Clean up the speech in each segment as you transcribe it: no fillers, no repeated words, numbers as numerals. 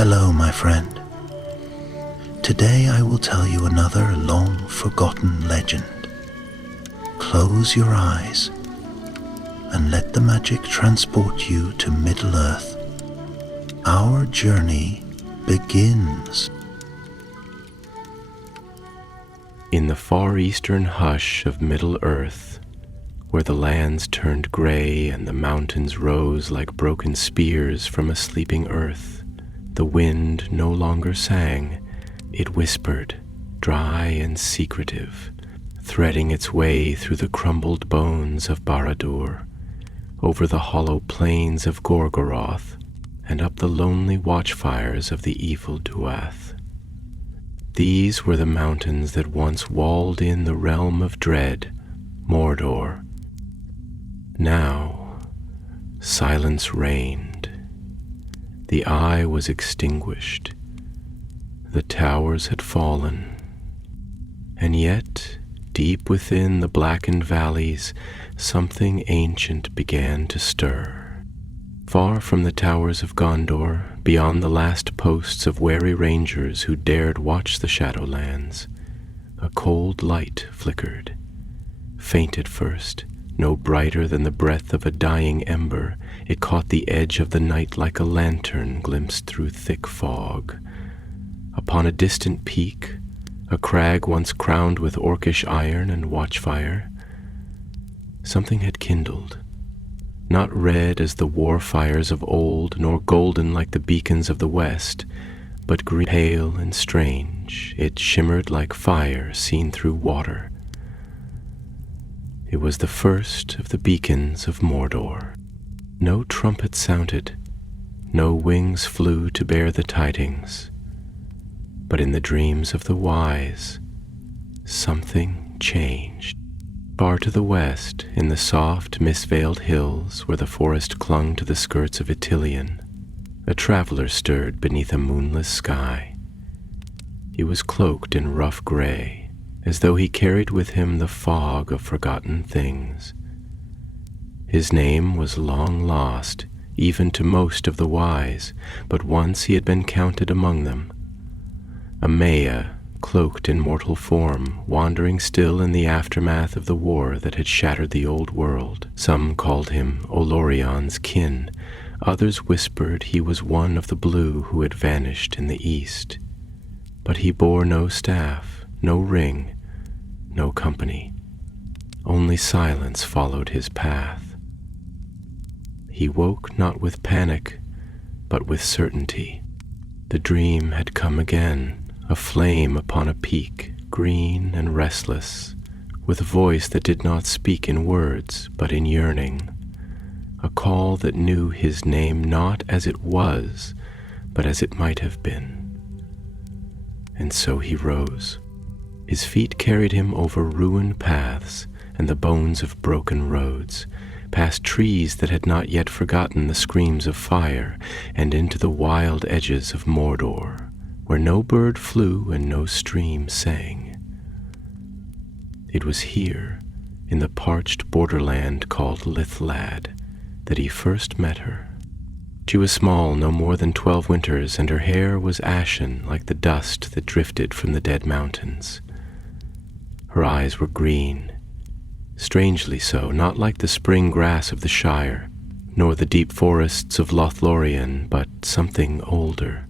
Hello, my friend. Today I will tell you another long-forgotten legend. Close your eyes and let the magic transport you to Middle-earth. Our journey begins. In the far eastern hush of Middle-earth, where the lands turned gray and the mountains rose like broken spears from a sleeping earth, the wind no longer sang. It whispered, dry and secretive, threading its way through the crumbled bones of Barad-dûr, over the hollow plains of Gorgoroth, and up the lonely watchfires of the evil Duath. These were the mountains that once walled in the realm of dread, Mordor. Now, silence reigned. The eye was extinguished. The towers had fallen. And yet, deep within the blackened valleys, something ancient began to stir. Far from the towers of Gondor, beyond the last posts of wary rangers who dared watch the Shadowlands, a cold light flickered. Faint at first, no brighter than the breath of a dying ember, it caught the edge of the night like a lantern glimpsed through thick fog. Upon a distant peak, a crag once crowned with orcish iron and watchfire, something had kindled. Not red as the war fires of old, nor golden like the beacons of the west, but green, pale and strange. It shimmered like fire seen through water. It was the first of the beacons of Mordor. No trumpet sounded, no wings flew to bear the tidings, but in the dreams of the wise, something changed. Far to the west, in the soft, mist-veiled hills where the forest clung to the skirts of Ithilien, a traveler stirred beneath a moonless sky. He was cloaked in rough gray, as though he carried with him the fog of forgotten things. His name was long lost, even to most of the wise, but once he had been counted among them. A Maya, cloaked in mortal form, wandering still in the aftermath of the war that had shattered the old world. Some called him Olorion's kin, others whispered he was one of the blue who had vanished in the east. But he bore no staff, no ring, no company. Only silence followed his path. He woke not with panic, but with certainty. The dream had come again, a flame upon a peak, green and restless, with a voice that did not speak in words, but in yearning, a call that knew his name not as it was, but as it might have been. And so he rose. His feet carried him over ruined paths and the bones of broken roads, past trees that had not yet forgotten the screams of fire, and into the wild edges of Mordor, where no bird flew and no stream sang. It was here, in the parched borderland called Lithlad, that he first met her. She was small, no more than 12 winters, and her hair was ashen like the dust that drifted from the dead mountains. Her eyes were green, strangely so, not like the spring grass of the Shire, nor the deep forests of Lothlorien, but something older,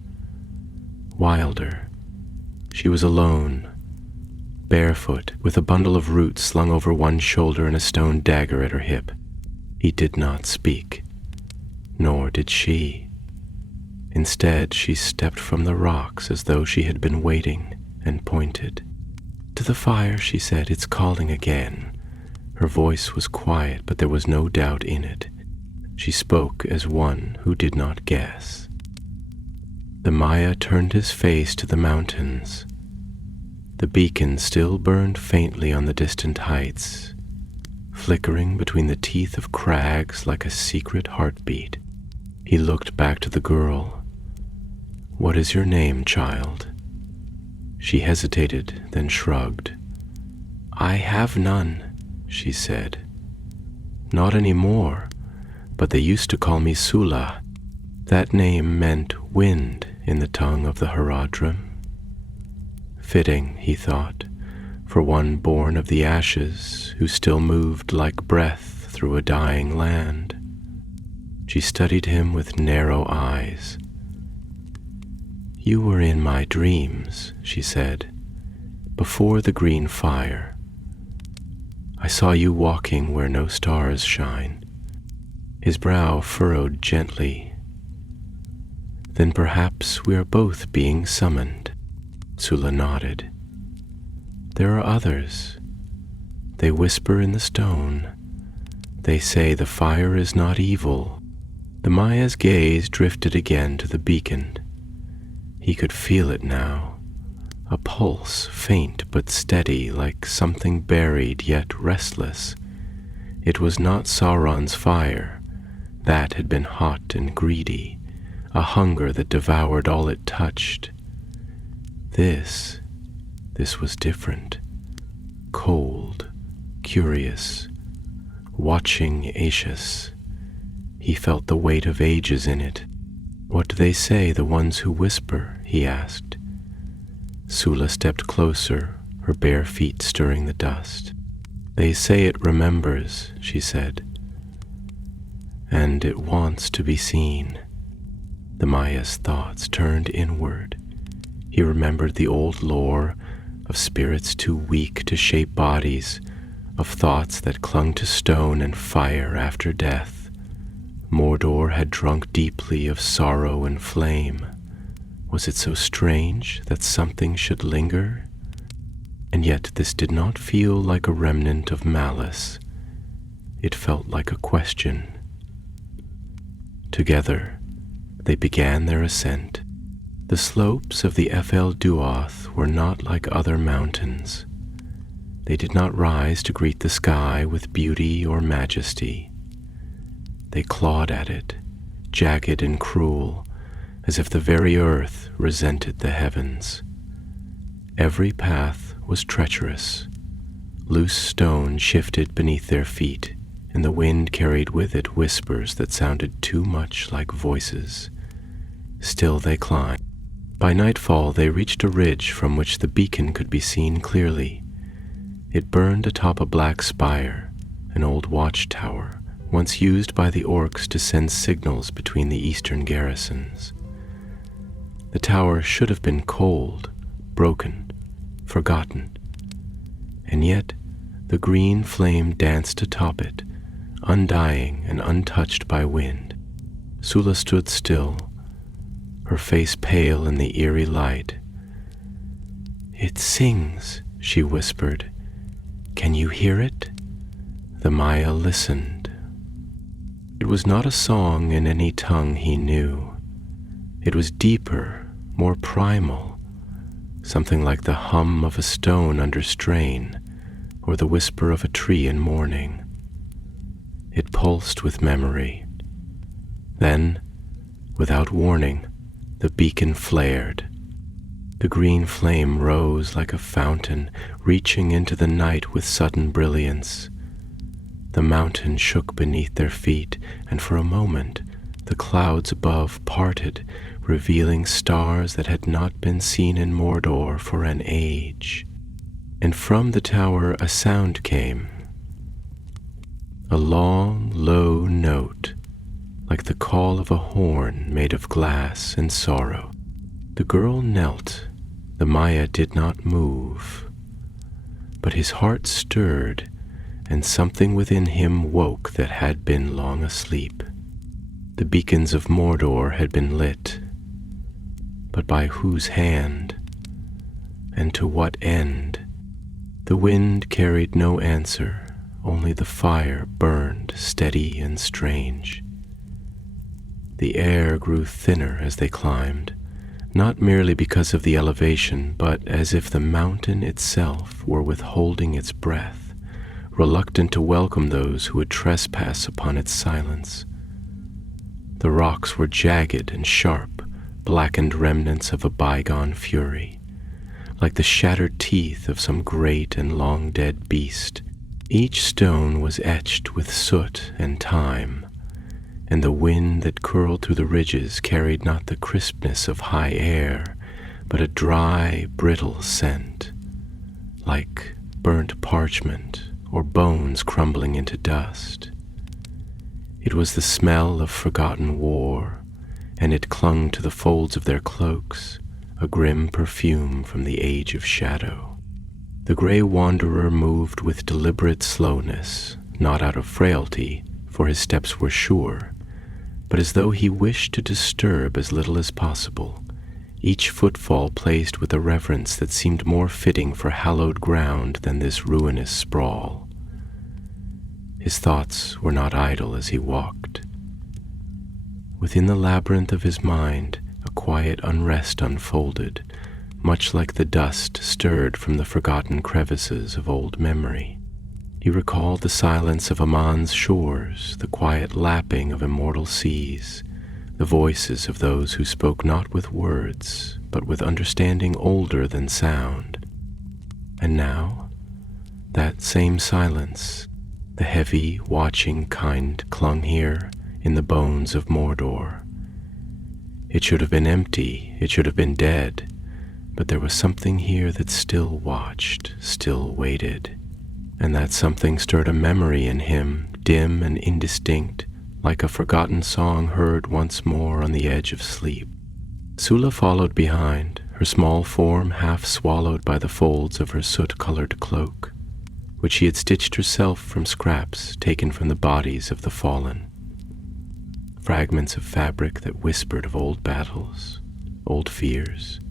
wilder. She was alone, barefoot, with a bundle of roots slung over one shoulder and a stone dagger at her hip. He did not speak, nor did she. Instead, she stepped from the rocks as though she had been waiting, and pointed. "To the fire," she said, "it's calling again." Her voice was quiet, but there was no doubt in it. She spoke as one who did not guess. The Maya turned his face to the mountains. The beacon still burned faintly on the distant heights, flickering between the teeth of crags like a secret heartbeat. He looked back to the girl. "What is your name, child?" She hesitated, then shrugged. "I have none," she said. "Not any more, but they used to call me Sula." That name meant wind in the tongue of the Haradrim. Fitting, he thought, for one born of the ashes who still moved like breath through a dying land. She studied him with narrow eyes. "You were in my dreams," she said, "before the green fire. I saw you walking where no stars shine." His brow furrowed gently. "Then perhaps we are both being summoned." Sula nodded. "There are others. They whisper in the stone. They say the fire is not evil." The Maya's gaze drifted again to the beacon. He could feel it now, a pulse faint but steady, like something buried yet restless. It was not Sauron's fire. That had been hot and greedy, a hunger that devoured all it touched. This was different. Cold, curious, watching Aetius. He felt the weight of ages in it. "What do they say, the ones who whisper?" he asked. Sula stepped closer, her bare feet stirring the dust. "They say it remembers," she said, "and it wants to be seen." The Maya's thoughts turned inward. He remembered the old lore of spirits too weak to shape bodies, of thoughts that clung to stone and fire after death. Mordor had drunk deeply of sorrow and flame. Was it so strange that something should linger? And yet this did not feel like a remnant of malice. It felt like a question. Together, they began their ascent. The slopes of the Ethel Duoth were not like other mountains. They did not rise to greet the sky with beauty or majesty. They clawed at it, jagged and cruel, as if the very earth resented the heavens. Every path was treacherous. Loose stone shifted beneath their feet, and the wind carried with it whispers that sounded too much like voices. Still they climbed. By nightfall they reached a ridge from which the beacon could be seen clearly. It burned atop a black spire, an old watchtower, once used by the orcs to send signals between the eastern garrisons. The tower should have been cold, broken, forgotten, and yet the green flame danced atop it, undying and untouched by wind. Sula stood still, her face pale in the eerie light. "It sings," she whispered. "Can you hear it?" The Maya listened. It was not a song in any tongue he knew. It was deeper, more primal, something like the hum of a stone under strain, or the whisper of a tree in mourning. It pulsed with memory. Then, without warning, the beacon flared. The green flame rose like a fountain, reaching into the night with sudden brilliance. The mountain shook beneath their feet, and for a moment the clouds above parted, revealing stars that had not been seen in Mordor for an age. And from the tower a sound came. A long, low note, like the call of a horn made of glass and sorrow. The girl knelt. The Maya did not move. But his heart stirred, and something within him woke that had been long asleep. The beacons of Mordor had been lit. But by whose hand? And to what end? The wind carried no answer, only the fire burned steady and strange. The air grew thinner as they climbed, not merely because of the elevation, but as if the mountain itself were withholding its breath, reluctant to welcome those who would trespass upon its silence. The rocks were jagged and sharp, blackened remnants of a bygone fury, like the shattered teeth of some great and long-dead beast. Each stone was etched with soot and time, and the wind that curled through the ridges carried not the crispness of high air, but a dry, brittle scent, like burnt parchment or bones crumbling into dust. It was the smell of forgotten war, and it clung to the folds of their cloaks, a grim perfume from the age of shadow. The gray wanderer moved with deliberate slowness, not out of frailty, for his steps were sure, but as though he wished to disturb as little as possible, each footfall placed with a reverence that seemed more fitting for hallowed ground than this ruinous sprawl. His thoughts were not idle as he walked. Within the labyrinth of his mind, a quiet unrest unfolded, much like the dust stirred from the forgotten crevices of old memory. He recalled the silence of Aman's shores, the quiet lapping of immortal seas, the voices of those who spoke not with words, but with understanding older than sound. And now, that same silence, the heavy, watching kind, clung here in the bones of Mordor. It should have been empty, it should have been dead, but there was something here that still watched, still waited. And that something stirred a memory in him, dim and indistinct, like a forgotten song heard once more on the edge of sleep. Sula followed behind, her small form half swallowed by the folds of her soot-colored cloak, which she had stitched herself from scraps taken from the bodies of the fallen. Fragments of fabric that whispered of old battles, old fears.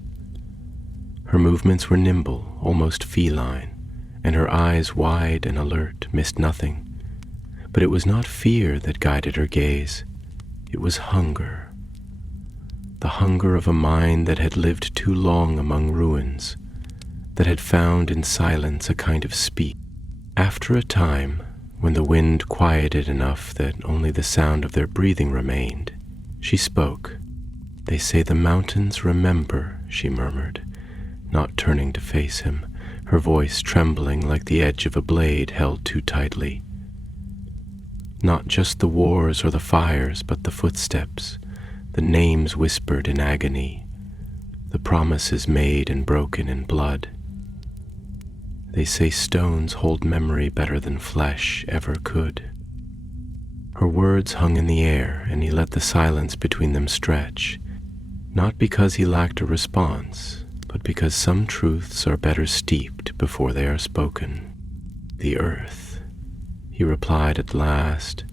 Her movements were nimble, almost feline, and her eyes, wide and alert, missed nothing. But it was not fear that guided her gaze. It was hunger. The hunger of a mind that had lived too long among ruins, that had found in silence a kind of speech. After a time, when the wind quieted enough that only the sound of their breathing remained, she spoke. "They say the mountains remember," she murmured, not turning to face him, her voice trembling like the edge of a blade held too tightly. Not just the wars or the fires, but the footsteps, the names whispered in agony, the promises made and broken in blood. They say stones hold memory better than flesh ever could. Her words hung in the air, and he let the silence between them stretch, not because he lacked a response, but because some truths are better steeped before they are spoken. "The earth," he replied at last,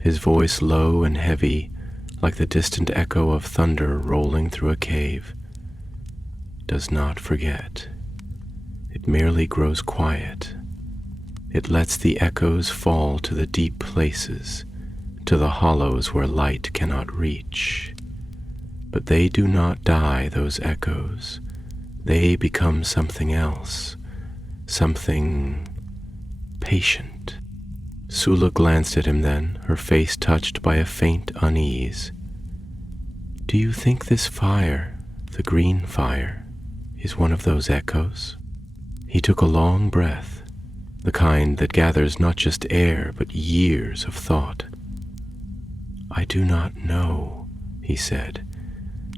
his voice low and heavy, like the distant echo of thunder rolling through a cave, "does not forget. It merely grows quiet. It lets the echoes fall to the deep places, to the hollows where light cannot reach. But they do not die, those echoes. They become something else, something patient." Sula glanced at him then, her face touched by a faint unease. "Do you think this fire, the green fire, is one of those echoes?" He took a long breath, the kind that gathers not just air, but years of thought. "I do not know," he said,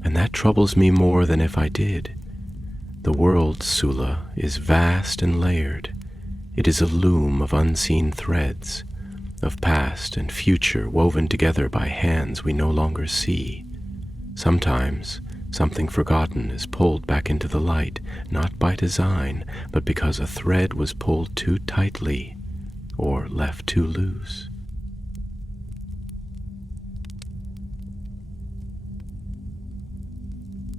"and that troubles me more than if I did. The world, Sula, is vast and layered. It is a loom of unseen threads, of past and future woven together by hands we no longer see. Sometimes something forgotten is pulled back into the light, not by design, but because a thread was pulled too tightly or left too loose."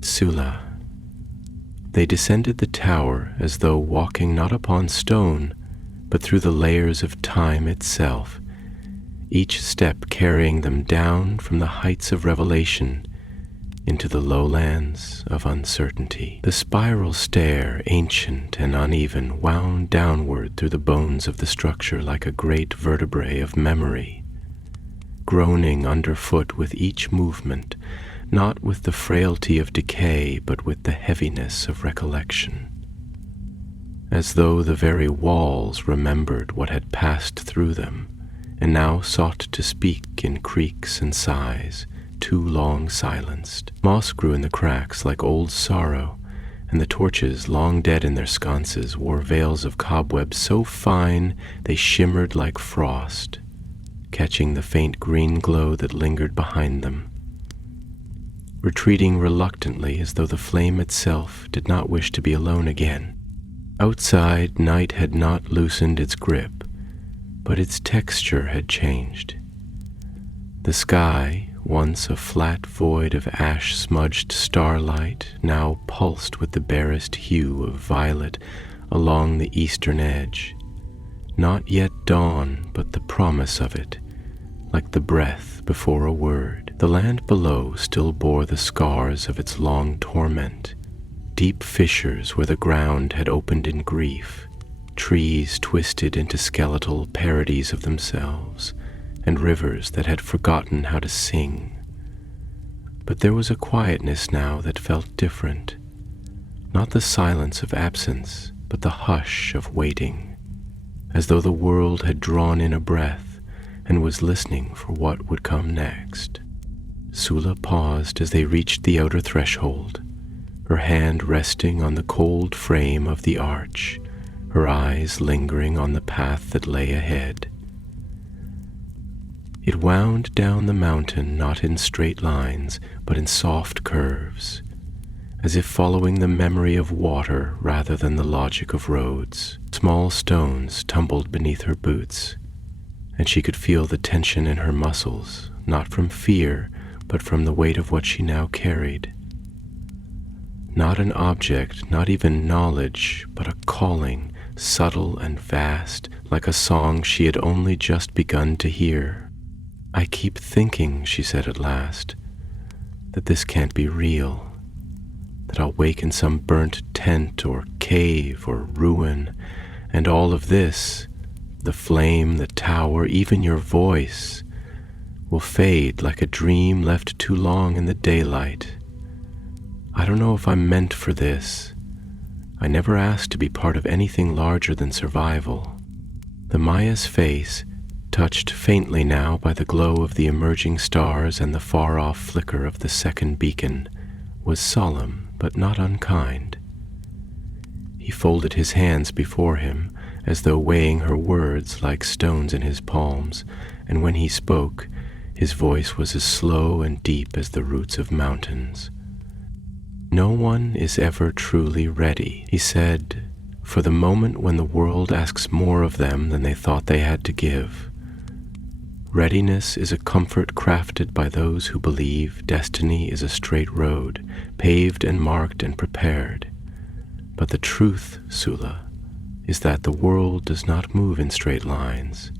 Sula. They descended the tower as though walking not upon stone, but through the layers of time itself, each step carrying them down from the heights of revelation into the lowlands of uncertainty. The spiral stair, ancient and uneven, wound downward through the bones of the structure like a great vertebrae of memory, groaning underfoot with each movement, not with the frailty of decay, but with the heaviness of recollection, as though the very walls remembered what had passed through them and now sought to speak in creaks and sighs, too long silenced. Moss grew in the cracks like old sorrow, and the torches, long dead in their sconces, wore veils of cobwebs so fine they shimmered like frost, catching the faint green glow that lingered behind them, retreating reluctantly as though the flame itself did not wish to be alone again. Outside, night had not loosened its grip, but its texture had changed. The sky, once a flat void of ash-smudged starlight, now pulsed with the barest hue of violet along the eastern edge. Not yet dawn, but the promise of it, like the breath before a word. The land below still bore the scars of its long torment, deep fissures where the ground had opened in grief, trees twisted into skeletal parodies of themselves, and rivers that had forgotten how to sing. But there was a quietness now that felt different, not the silence of absence, but the hush of waiting, as though the world had drawn in a breath and was listening for what would come next. Sula paused as they reached the outer threshold, her hand resting on the cold frame of the arch, her eyes lingering on the path that lay ahead. It wound down the mountain not in straight lines, but in soft curves, as if following the memory of water rather than the logic of roads. Small stones tumbled beneath her boots, and she could feel the tension in her muscles, not from fear, but from the weight of what she now carried. Not an object, not even knowledge, but a calling, subtle and vast, like a song she had only just begun to hear. "I keep thinking," she said at last, "that this can't be real, that I'll wake in some burnt tent or cave or ruin, and all of this, the flame, the tower, even your voice, will fade like a dream left too long in the daylight. I don't know if I'm meant for this. I never asked to be part of anything larger than survival." The Maya's face, touched faintly now by the glow of the emerging stars and the far-off flicker of the second beacon, was solemn but not unkind. He folded his hands before him, as though weighing her words like stones in his palms, and when he spoke, his voice was as slow and deep as the roots of mountains. "No one is ever truly ready," he said, "for the moment when the world asks more of them than they thought they had to give. Readiness is a comfort crafted by those who believe destiny is a straight road, paved and marked and prepared. But the truth, Sula, is that the world does not move in straight lines.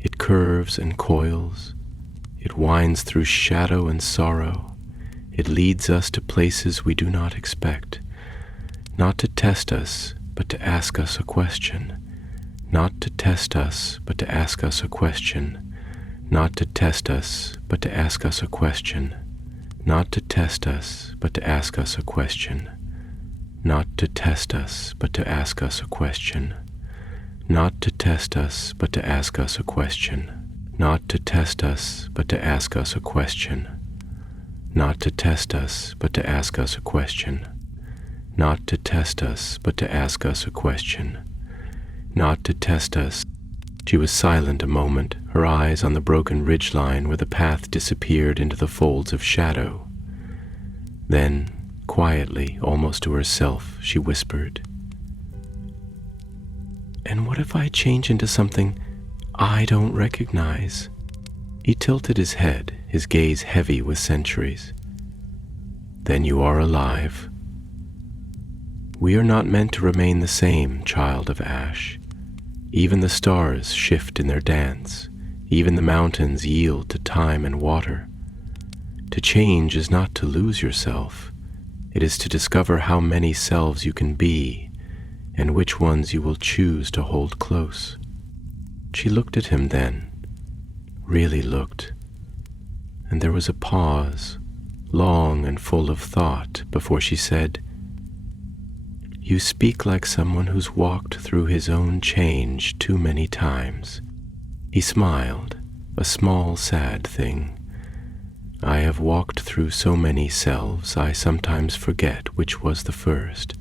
It curves and coils. It winds through shadow and sorrow. It leads us to places we do not expect, not to test us, but to ask us a question. Not to test us, but to ask us a question. Not to test us, but to ask us a question. Not to test us, but to ask us a question. Not to test us, but to ask us a question. Not to test us, but to ask us a question. Not to test us, but to ask us a question. Not to test us, but to ask us a question. Not to test us, but to ask us a question. Not to test us. She was silent a moment, her eyes on the broken ridgeline where the path disappeared into the folds of shadow. Then, quietly, almost to herself, she whispered, "And what if I change into something I don't recognize?" He tilted his head, his gaze heavy with centuries. "Then you are alive. We are not meant to remain the same, child of ash. Even the stars shift in their dance. Even the mountains yield to time and water. To change is not to lose yourself. It is to discover how many selves you can be, and which ones you will choose to hold close." She looked at him then, really looked, and there was a pause, long and full of thought, before she said, "You speak like someone who's walked through his own change too many times. He smiled, a small, sad thing. I have walked through so many selves, I sometimes forget which was the first.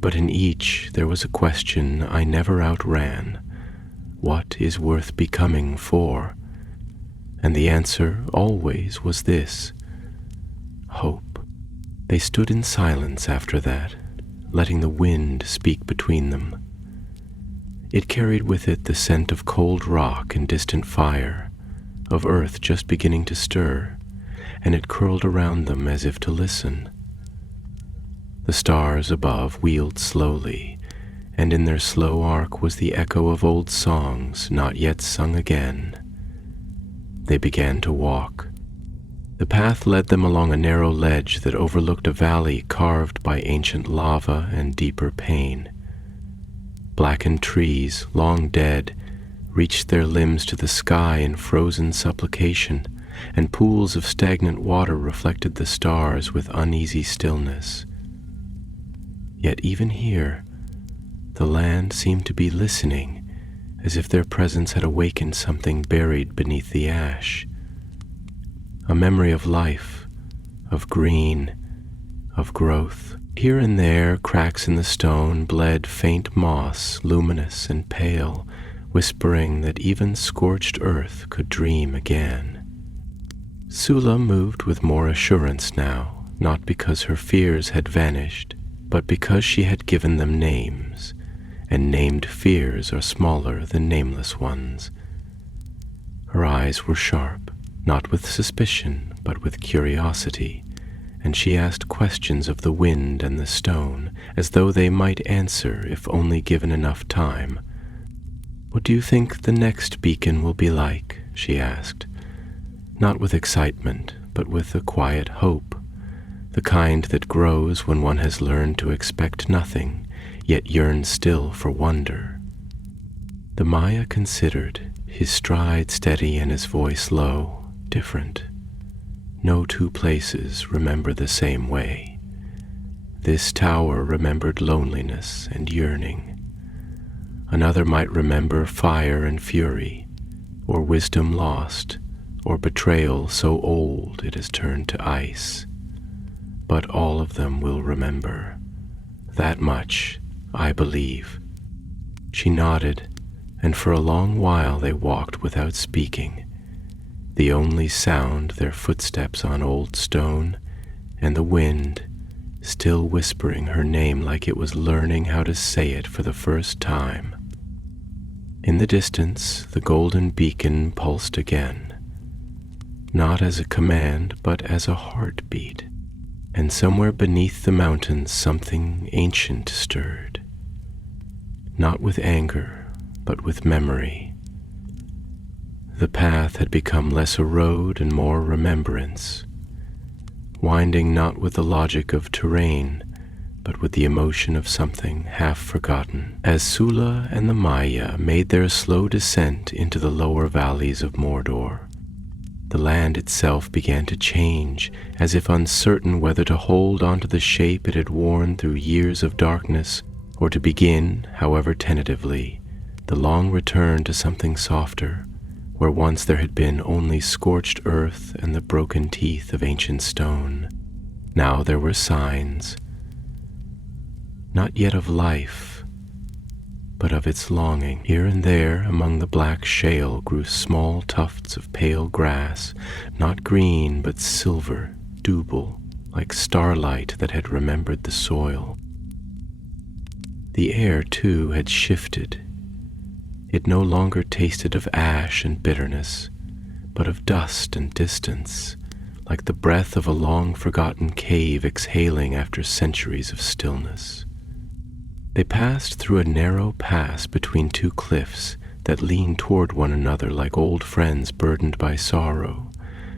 But in each there was a question I never outran. What is worth becoming for? And the answer always was this: hope. They stood in silence after that, letting the wind speak between them. It carried with it the scent of cold rock and distant fire, of earth just beginning to stir, and it curled around them as if to listen. The stars above wheeled slowly, and in their slow arc was the echo of old songs not yet sung again. They began to walk. The path led them along a narrow ledge that overlooked a valley carved by ancient lava and deeper pain. Blackened trees, long dead, reached their limbs to the sky in frozen supplication, and pools of stagnant water reflected the stars with uneasy stillness. Yet even here, the land seemed to be listening, as if their presence had awakened something buried beneath the ash. A memory of life, of green, of growth. Here and there, cracks in the stone bled faint moss, luminous and pale, whispering that even scorched earth could dream again. Sula moved with more assurance now, not because her fears had vanished, but because she had given them names, and named fears are smaller than nameless ones. Her eyes were sharp, not with suspicion, but with curiosity, and she asked questions of the wind and the stone, as though they might answer if only given enough time. "What do you think the next beacon will be like?" she asked. Not with excitement, but with a quiet hope, the kind that grows when one has learned to expect nothing, yet yearns still for wonder. The Maya considered, his stride steady and his voice low, different. No two places remember the same way. This tower remembered loneliness and yearning. Another might remember fire and fury, or wisdom lost, or betrayal so old it has turned to ice. But all of them will remember. That much, I believe. She nodded, and for a long while they walked without speaking. The only sound their footsteps on old stone, and the wind, still whispering her name like it was learning how to say it for the first time. In the distance, the golden beacon pulsed again. Not as a command, but as a heartbeat, and somewhere beneath the mountains something ancient stirred. Not with anger, but with memory. The path had become less a road and more remembrance, winding not with the logic of terrain, but with the emotion of something half forgotten. As Sula and the Maya made their slow descent into the lower valleys of Mordor, the land itself began to change, as if uncertain whether to hold onto the shape it had worn through years of darkness, or to begin, however tentatively, the long return to something softer, where once there had been only scorched earth and the broken teeth of ancient stone. Now there were signs, not yet of life, but of its longing. Here and there among the black shale grew small tufts of pale grass, not green but silver, duble, like starlight that had remembered the soil. The air, too, had shifted. It no longer tasted of ash and bitterness, but of dust and distance, like the breath of a long-forgotten cave exhaling after centuries of stillness. They passed through a narrow pass between two cliffs that leaned toward one another like old friends burdened by sorrow,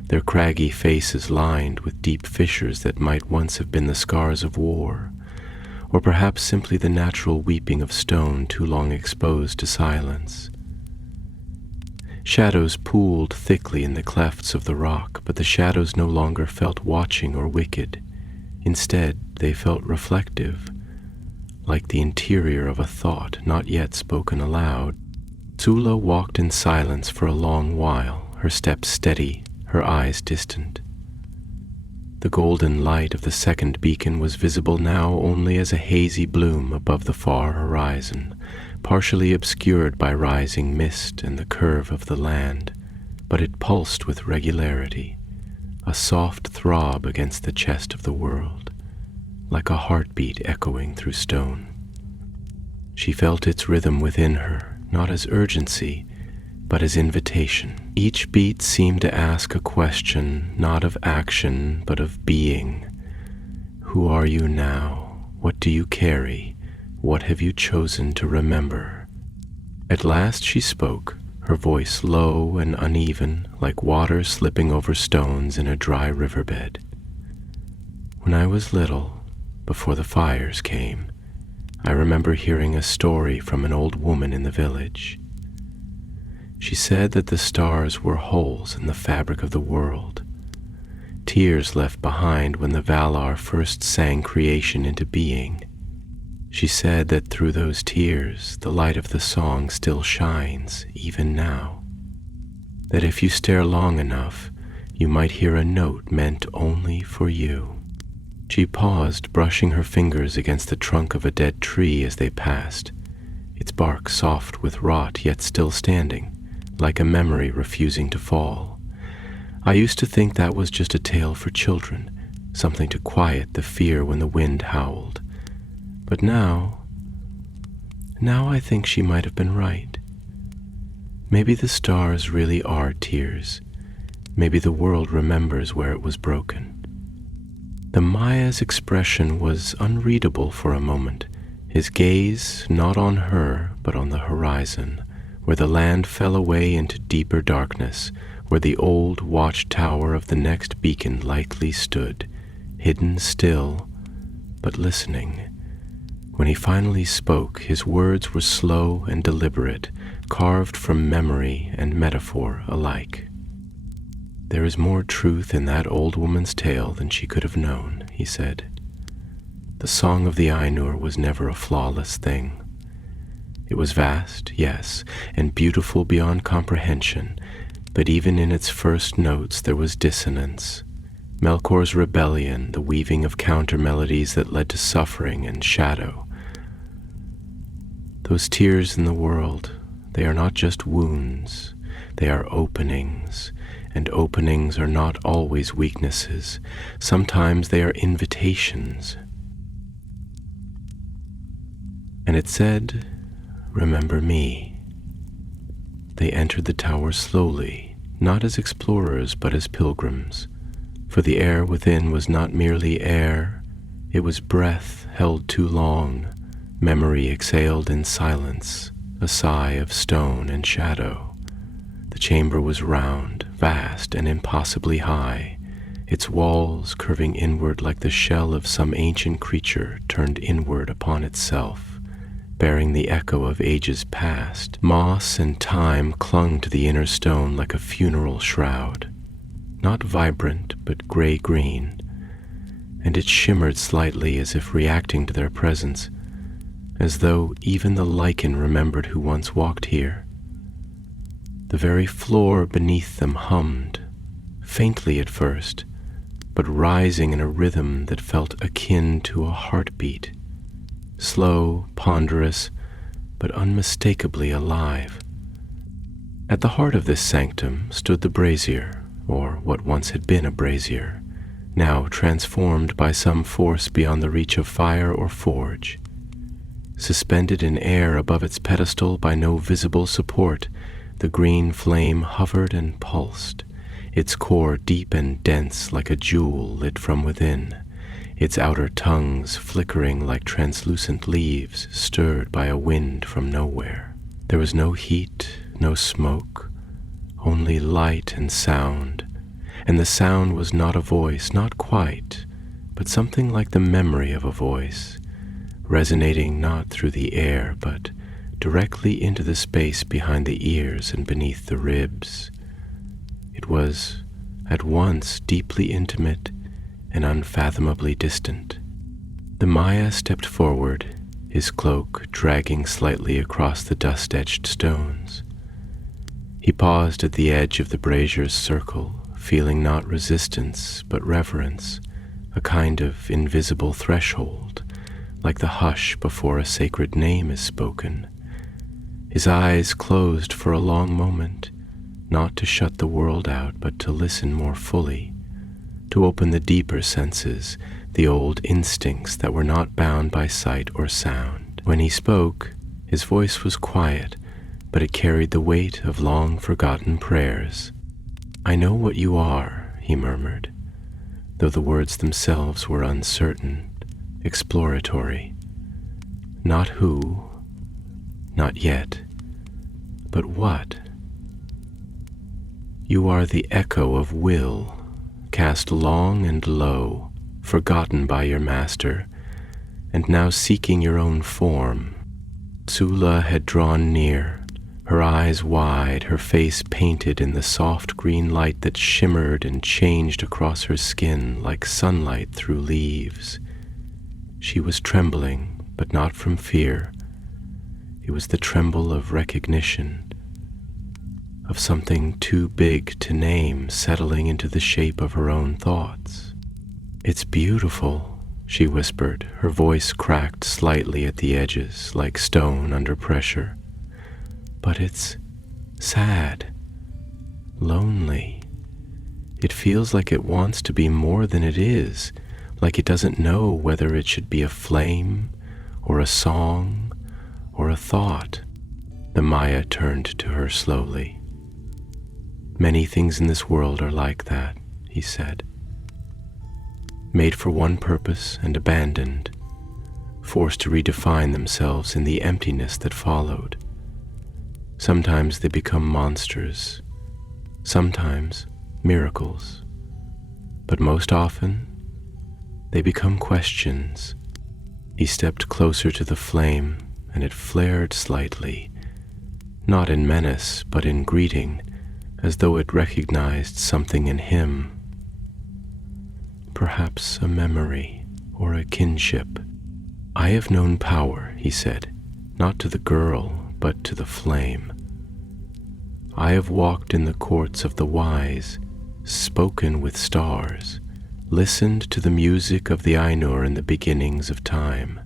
their craggy faces lined with deep fissures that might once have been the scars of war, or perhaps simply the natural weeping of stone too long exposed to silence. Shadows pooled thickly in the clefts of the rock, but the shadows no longer felt watching or wicked. Instead, they felt reflective, like the interior of a thought not yet spoken aloud. Sula walked in silence for a long while, her steps steady, her eyes distant. The golden light of the second beacon was visible now only as a hazy bloom above the far horizon, partially obscured by rising mist and the curve of the land, but it pulsed with regularity, a soft throb against the chest of the world, like a heartbeat echoing through stone. She felt its rhythm within her, not as urgency, but as invitation. Each beat seemed to ask a question, not of action, but of being. Who are you now? What do you carry? What have you chosen to remember? At last she spoke, her voice low and uneven, like water slipping over stones in a dry riverbed. When I was little, before the fires came, I remember hearing a story from an old woman in the village. She said that the stars were holes in the fabric of the world, tears left behind when the Valar first sang creation into being. She said that through those tears, the light of the song still shines, even now. That if you stare long enough, you might hear a note meant only for you. She paused, brushing her fingers against the trunk of a dead tree as they passed, its bark soft with rot yet still standing, like a memory refusing to fall. I used to think that was just a tale for children, something to quiet the fear when the wind howled. But now I think she might have been right. Maybe the stars really are tears. Maybe the world remembers where it was broken. The Maya's expression was unreadable for a moment, his gaze not on her but on the horizon, where the land fell away into deeper darkness, where the old watchtower of the next beacon likely stood, hidden still, but listening. When he finally spoke, his words were slow and deliberate, carved from memory and metaphor alike. There is more truth in that old woman's tale than she could have known, he said. The song of the Ainur was never a flawless thing. It was vast, yes, and beautiful beyond comprehension, but even in its first notes there was dissonance. Melkor's rebellion, the weaving of counter-melodies that led to suffering and shadow. Those tears in the world, they are not just wounds, they are openings, and openings are not always weaknesses. Sometimes they are invitations. And it said, "Remember me." They entered the tower slowly, not as explorers but as pilgrims, for the air within was not merely air, it was breath held too long, memory exhaled in silence, a sigh of stone and shadow. The chamber was round, vast, and impossibly high, its walls curving inward like the shell of some ancient creature turned inward upon itself, bearing the echo of ages past. Moss and time clung to the inner stone like a funeral shroud, not vibrant but gray-green, and it shimmered slightly as if reacting to their presence, as though even the lichen remembered who once walked here. The very floor beneath them hummed, faintly at first, but rising in a rhythm that felt akin to a heartbeat, slow, ponderous, but unmistakably alive. At the heart of this sanctum stood the brazier, or what once had been a brazier, now transformed by some force beyond the reach of fire or forge. Suspended in air above its pedestal by no visible support, the green flame hovered and pulsed, its core deep and dense like a jewel lit from within, its outer tongues flickering like translucent leaves stirred by a wind from nowhere. There was no heat, no smoke, only light and the sound was not a voice, not quite, but something like the memory of a voice, resonating not through the air, but directly into the space behind the ears and beneath the ribs. It was at once deeply intimate and unfathomably distant. The Maya stepped forward, his cloak dragging slightly across the dust-etched stones. He paused at the edge of the brazier's circle, feeling not resistance but reverence, a kind of invisible threshold, like the hush before a sacred name is spoken. His eyes closed for a long moment, not to shut the world out, but to listen more fully, to open the deeper senses, the old instincts that were not bound by sight or sound. When he spoke, his voice was quiet, but it carried the weight of long-forgotten prayers. "I know what you are," he murmured, though the words themselves were uncertain, exploratory. Not who, not yet, but what? "You are the echo of will, cast long and low, forgotten by your master, and now seeking your own form." Sula had drawn near, her eyes wide, her face painted in the soft green light that shimmered and changed across her skin like sunlight through leaves. She was trembling, but not from fear. It was the tremble of recognition, of something too big to name settling into the shape of her own thoughts. "It's beautiful," she whispered, her voice cracked slightly at the edges like stone under pressure. "But it's sad, lonely. It feels like it wants to be more than it is, like it doesn't know whether it should be a flame or a song or a thought." The Maya turned to her slowly. "Many things in this world are like that," he said. "Made for one purpose and abandoned, forced to redefine themselves in the emptiness that followed. Sometimes they become monsters, sometimes miracles, but most often they become questions." He stepped closer to the flame, and it flared slightly, not in menace but in greeting, as though it recognized something in him. Perhaps a memory or a kinship. "I have known power," he said, "not to the girl, but to the flame. I have walked in the courts of the wise, spoken with stars, listened to the music of the Ainur in the beginnings of time.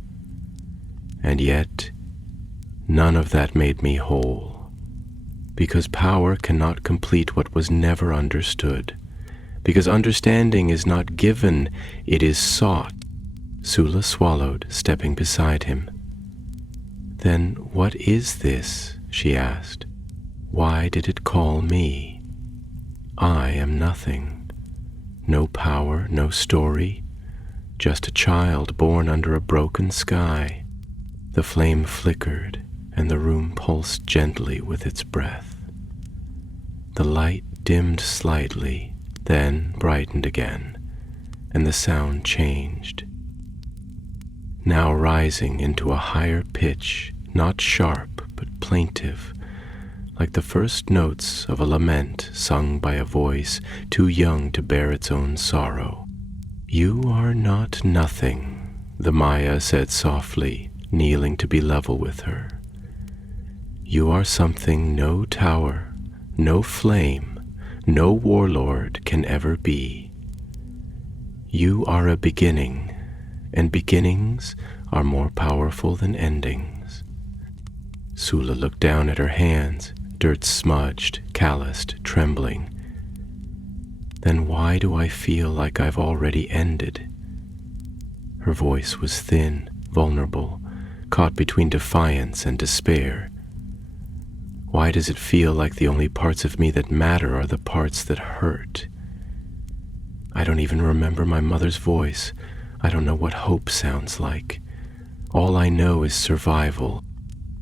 And yet, none of that made me whole, because power cannot complete what was never understood, because understanding is not given, it is sought." Sula swallowed, stepping beside him. "Then what is this?" she asked. "Why did it call me? I am nothing. No power, no story, just a child born under a broken sky." The flame flickered, and the room pulsed gently with its breath. The light dimmed slightly, then brightened again, and the sound changed, now rising into a higher pitch, not sharp but plaintive, like the first notes of a lament sung by a voice too young to bear its own sorrow. "You are not nothing," the Maya said softly, kneeling to be level with her. "You are something no tower, no flame, no warlord can ever be. You are a beginning, and beginnings are more powerful than endings." Sula looked down at her hands, dirt-smudged, calloused, trembling. "Then why do I feel like I've already ended?" Her voice was thin, vulnerable, caught between defiance and despair. "Why does it feel like the only parts of me that matter are the parts that hurt? I don't even remember my mother's voice. I don't know what hope sounds like. All I know is survival."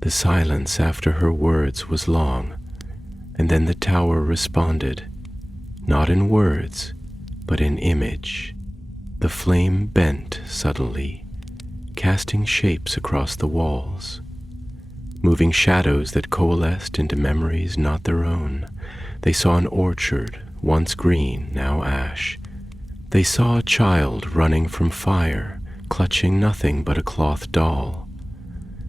The silence after her words was long, and then the tower responded, not in words, but in image. The flame bent suddenly, casting shapes across the walls, moving shadows that coalesced into memories not their own. They saw an orchard, once green, now ash. They saw a child running from fire, clutching nothing but a cloth doll.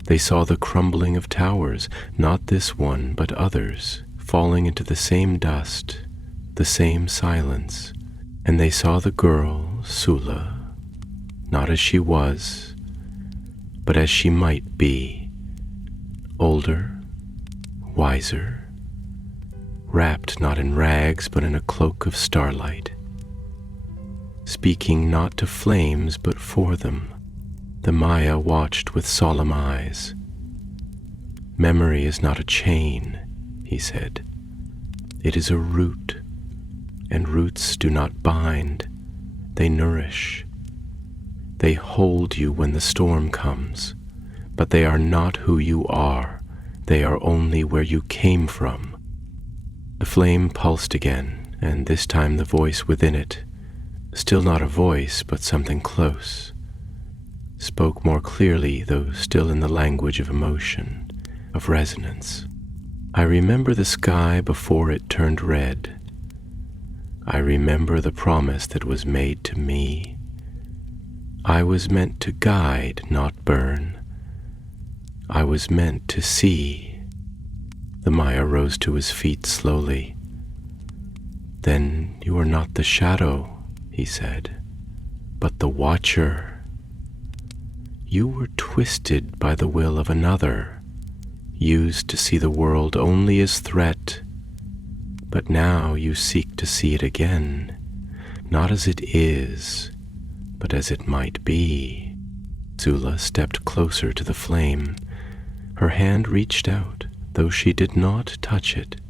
They saw the crumbling of towers, not this one, but others, falling into the same dust, the same silence, and they saw the girl, Sula, not as she was, but as she might be, older, wiser, wrapped not in rags but in a cloak of starlight, speaking not to flames but for them. The Maya watched with solemn eyes. "Memory is not a chain," he said. "It is a root, and roots do not bind, they nourish. They hold you when the storm comes, but they are not who you are. They are only where you came from." The flame pulsed again, and this time the voice within it, still not a voice but something close, spoke more clearly, though still in the language of emotion, of resonance. "I remember the sky before it turned red. I remember the promise that was made to me. I was meant to guide, not burn. I was meant to see." The Maya rose to his feet slowly. "Then you are not the shadow," he said, "but the watcher. You were twisted by the will of another, used to see the world only as threat, but now you seek to see it again, not as it is, but as it might be." Sula stepped closer to the flame. Her hand reached out, though she did not touch it.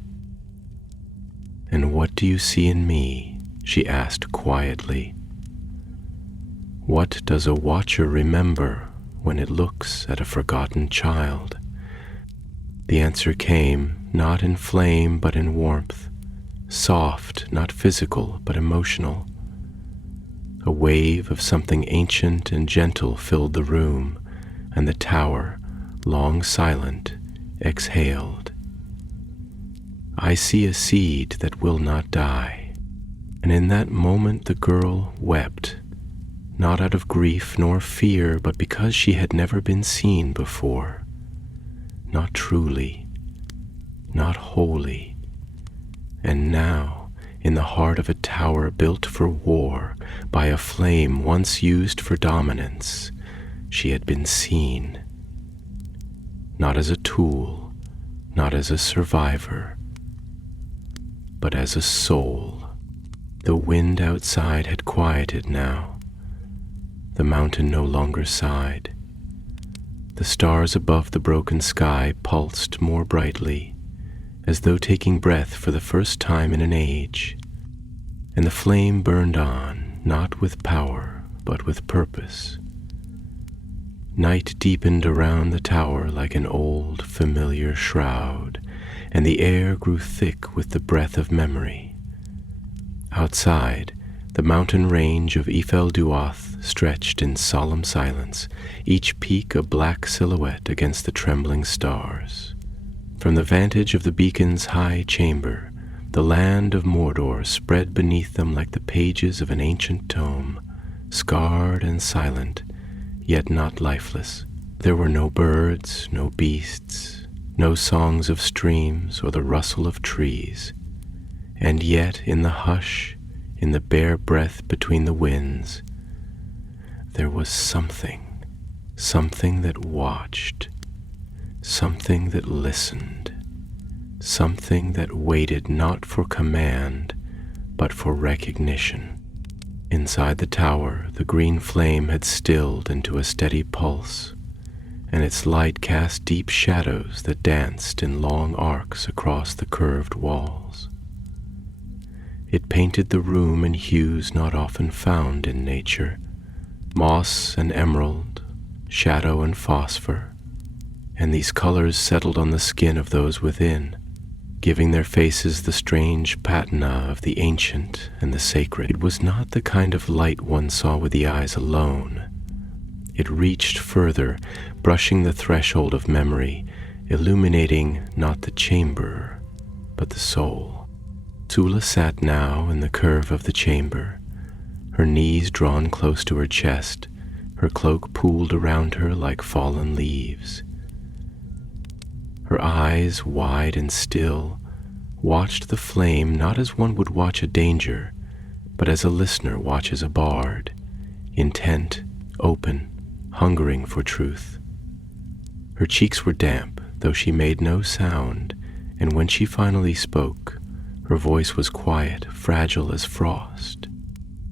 "And what do you see in me?" she asked quietly. "What does a watcher remember when it looks at a forgotten child?" The answer came, not in flame but in warmth, soft, not physical but emotional. A wave of something ancient and gentle filled the room, and the tower, long silent, exhaled. "I see a seed that will not die." And in that moment the girl wept, not out of grief nor fear, but because she had never been seen before. Not truly, not wholly. And now, in the heart of a tower built for war, by a flame once used for dominance, she had been seen. Not as a tool, not as a survivor, but as a soul. The wind outside had quieted now. The mountain no longer sighed. The stars above the broken sky pulsed more brightly, as though taking breath for the first time in an age, and the flame burned on, not with power, but with purpose. Night deepened around the tower like an old, familiar shroud, and the air grew thick with the breath of memory. Outside, the mountain range of Ifel Duath stretched in solemn silence, each peak a black silhouette against the trembling stars. From the vantage of the beacon's high chamber, the land of Mordor spread beneath them like the pages of an ancient tome, scarred and silent, yet not lifeless. There were no birds, no beasts, no songs of streams or the rustle of trees, and yet in the hush, in the bare breath between the winds, there was something that watched, something that listened, something that waited not for command, but for recognition. Inside the tower, the green flame had stilled into a steady pulse, and its light cast deep shadows that danced in long arcs across the curved walls. It painted the room in hues not often found in nature, moss and emerald, shadow and phosphor, and these colors settled on the skin of those within, giving their faces the strange patina of the ancient and the sacred. It was not the kind of light one saw with the eyes alone. It reached further, brushing the threshold of memory, illuminating not the chamber, but the soul. Sula sat now in the curve of the chamber, her knees drawn close to her chest, her cloak pooled around her like fallen leaves. Her eyes, wide and still, watched the flame not as one would watch a danger, but as a listener watches a bard, intent, open, hungering for truth. Her cheeks were damp, though she made no sound, and when she finally spoke, her voice was quiet, fragile as frost.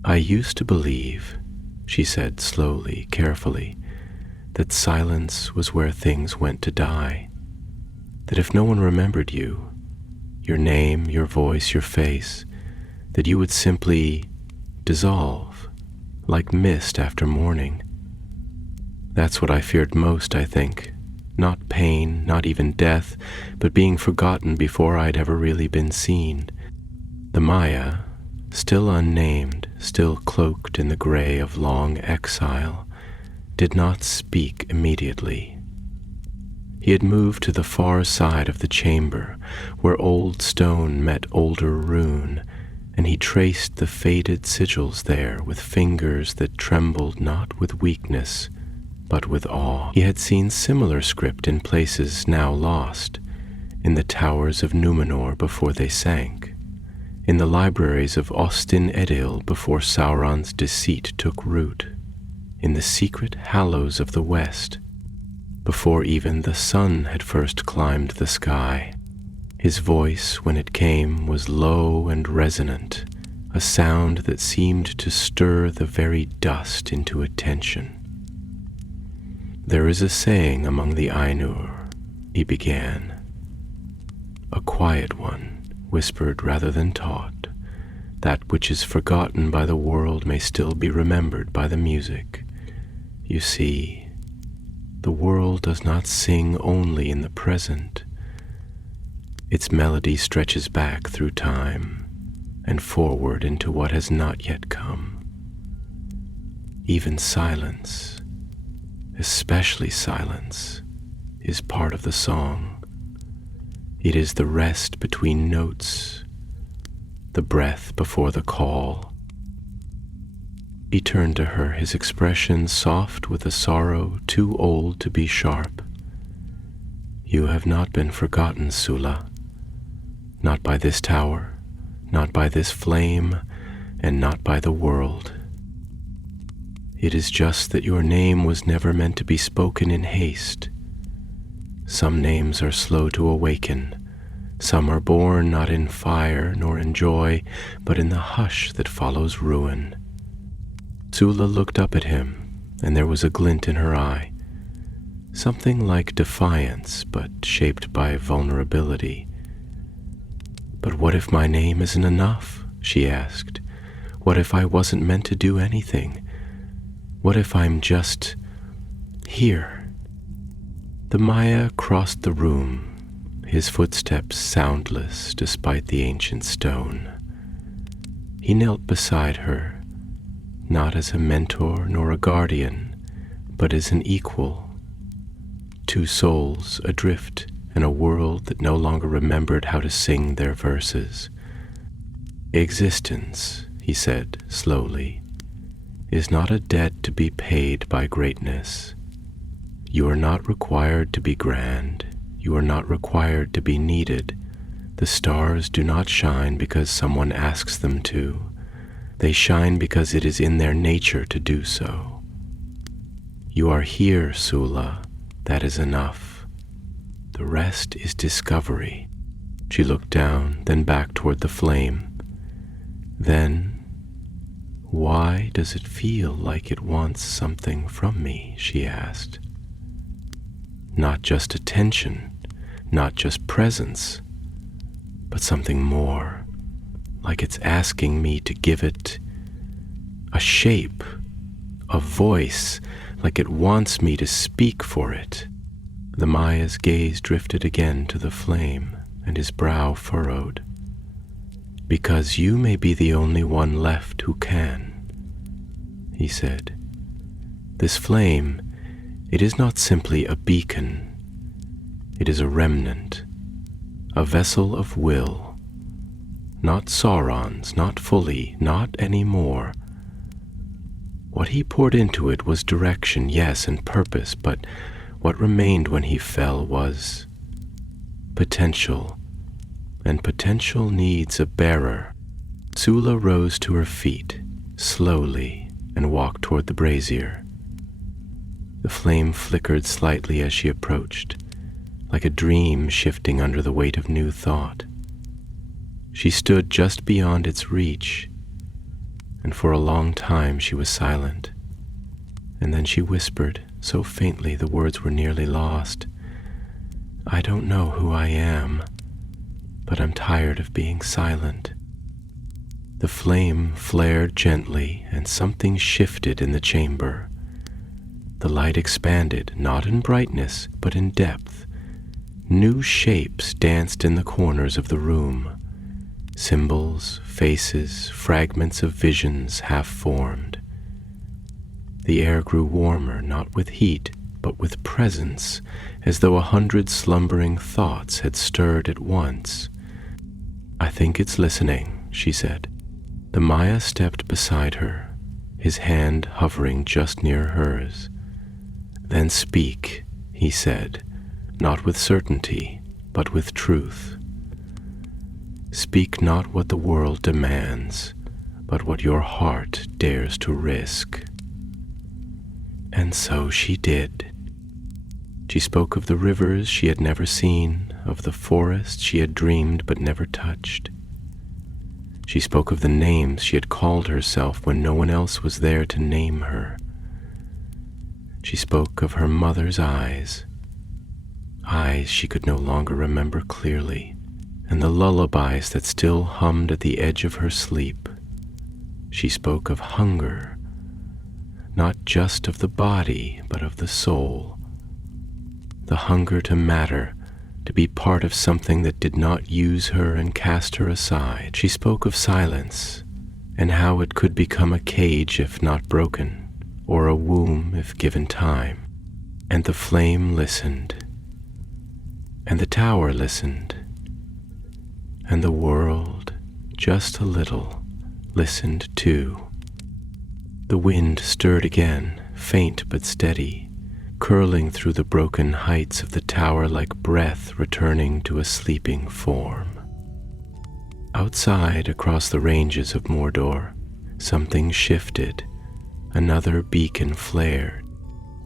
"I used to believe," she said slowly, carefully, "that silence was where things went to die. That if no one remembered you, your name, your voice, your face, that you would simply dissolve, like mist after morning. That's what I feared most, I think. Not pain, not even death, but being forgotten before I'd ever really been seen. The Maya, still unnamed, still cloaked in the gray of long exile, did not speak immediately. He had moved to the far side of the chamber, where old stone met older rune, and he traced the faded sigils there with fingers that trembled not with weakness, but with awe. He had seen similar script in places now lost, in the towers of Numenor before they sank, in the libraries of Ostin Edil before Sauron's deceit took root, in the secret hallows of the West, before even the sun had first climbed the sky. His voice, when it came, was low and resonant, a sound that seemed to stir the very dust into attention. "There is a saying among the Ainur," he began, "a quiet one, whispered rather than taught. That which is forgotten by the world may still be remembered by the music. You see, the world does not sing only in the present. Its melody stretches back through time and forward into what has not yet come. Even silence, especially silence, is part of the song. It is the rest between notes, the breath before the call." He turned to her, his expression soft with a sorrow too old to be sharp. "You have not been forgotten, Sula. Not by this tower, not by this flame, and not by the world. It is just that your name was never meant to be spoken in haste. Some names are slow to awaken. Some are born not in fire nor in joy, but in the hush that follows ruin." Sula looked up at him, and there was a glint in her eye, something like defiance, but shaped by vulnerability. "But what if my name isn't enough?" she asked. "What if I wasn't meant to do anything? What if I'm just here?" The Maya crossed the room, his footsteps soundless despite the ancient stone. He knelt beside her, not as a mentor nor a guardian, but as an equal. Two souls adrift in a world that no longer remembered how to sing their verses. "Existence," he said slowly, "is not a debt to be paid by greatness. You are not required to be grand. You are not required to be needed. The stars do not shine because someone asks them to. They shine because it is in their nature to do so. You are here, Sula. That is enough. The rest is discovery." She looked down, then back toward the flame. Then, "Why does it feel like it wants something from me?" she asked. "Not just attention, not just presence, but something more, like it's asking me to give it a shape, a voice, like it wants me to speak for it." The Maya's gaze drifted again to the flame, and his brow furrowed. "Because you may be the only one left who can," he said. "This flame, it is not simply a beacon. It is a remnant, a vessel of will. Not Sauron's, not fully, not any more. What he poured into it was direction, yes, and purpose, but what remained when he fell was potential, and potential needs a bearer. Sula rose to her feet, slowly, and walked toward the brazier. The flame flickered slightly as she approached, like a dream shifting under the weight of new thought. She stood just beyond its reach, and for a long time she was silent. And then she whispered, so faintly the words were nearly lost, "I don't know who I am, but I'm tired of being silent." The flame flared gently, and something shifted in the chamber. The light expanded, not in brightness, but in depth. New shapes danced in the corners of the room. Symbols, faces, fragments of visions half-formed. The air grew warmer, not with heat, but with presence, as though 100 slumbering thoughts had stirred at once. "I think it's listening," she said. The Maya stepped beside her, his hand hovering just near hers. "Then speak," he said, not with certainty, but with truth. "Speak not what the world demands, but what your heart dares to risk." And so she did. She spoke of the rivers she had never seen, of the forest she had dreamed but never touched. She spoke of the names she had called herself when no one else was there to name her. She spoke of her mother's eyes she could no longer remember clearly, and the lullabies that still hummed at the edge of her sleep. She spoke of hunger, not just of the body, but of the soul. The hunger to matter, to be part of something that did not use her and cast her aside. She spoke of silence, and how it could become a cage if not broken, or a womb if given time. And the flame listened, and the tower listened, and the world, just a little, listened too. The wind stirred again, faint but steady, curling through the broken heights of the tower like breath returning to a sleeping form. Outside, across the ranges of Mordor, something shifted. Another beacon flared,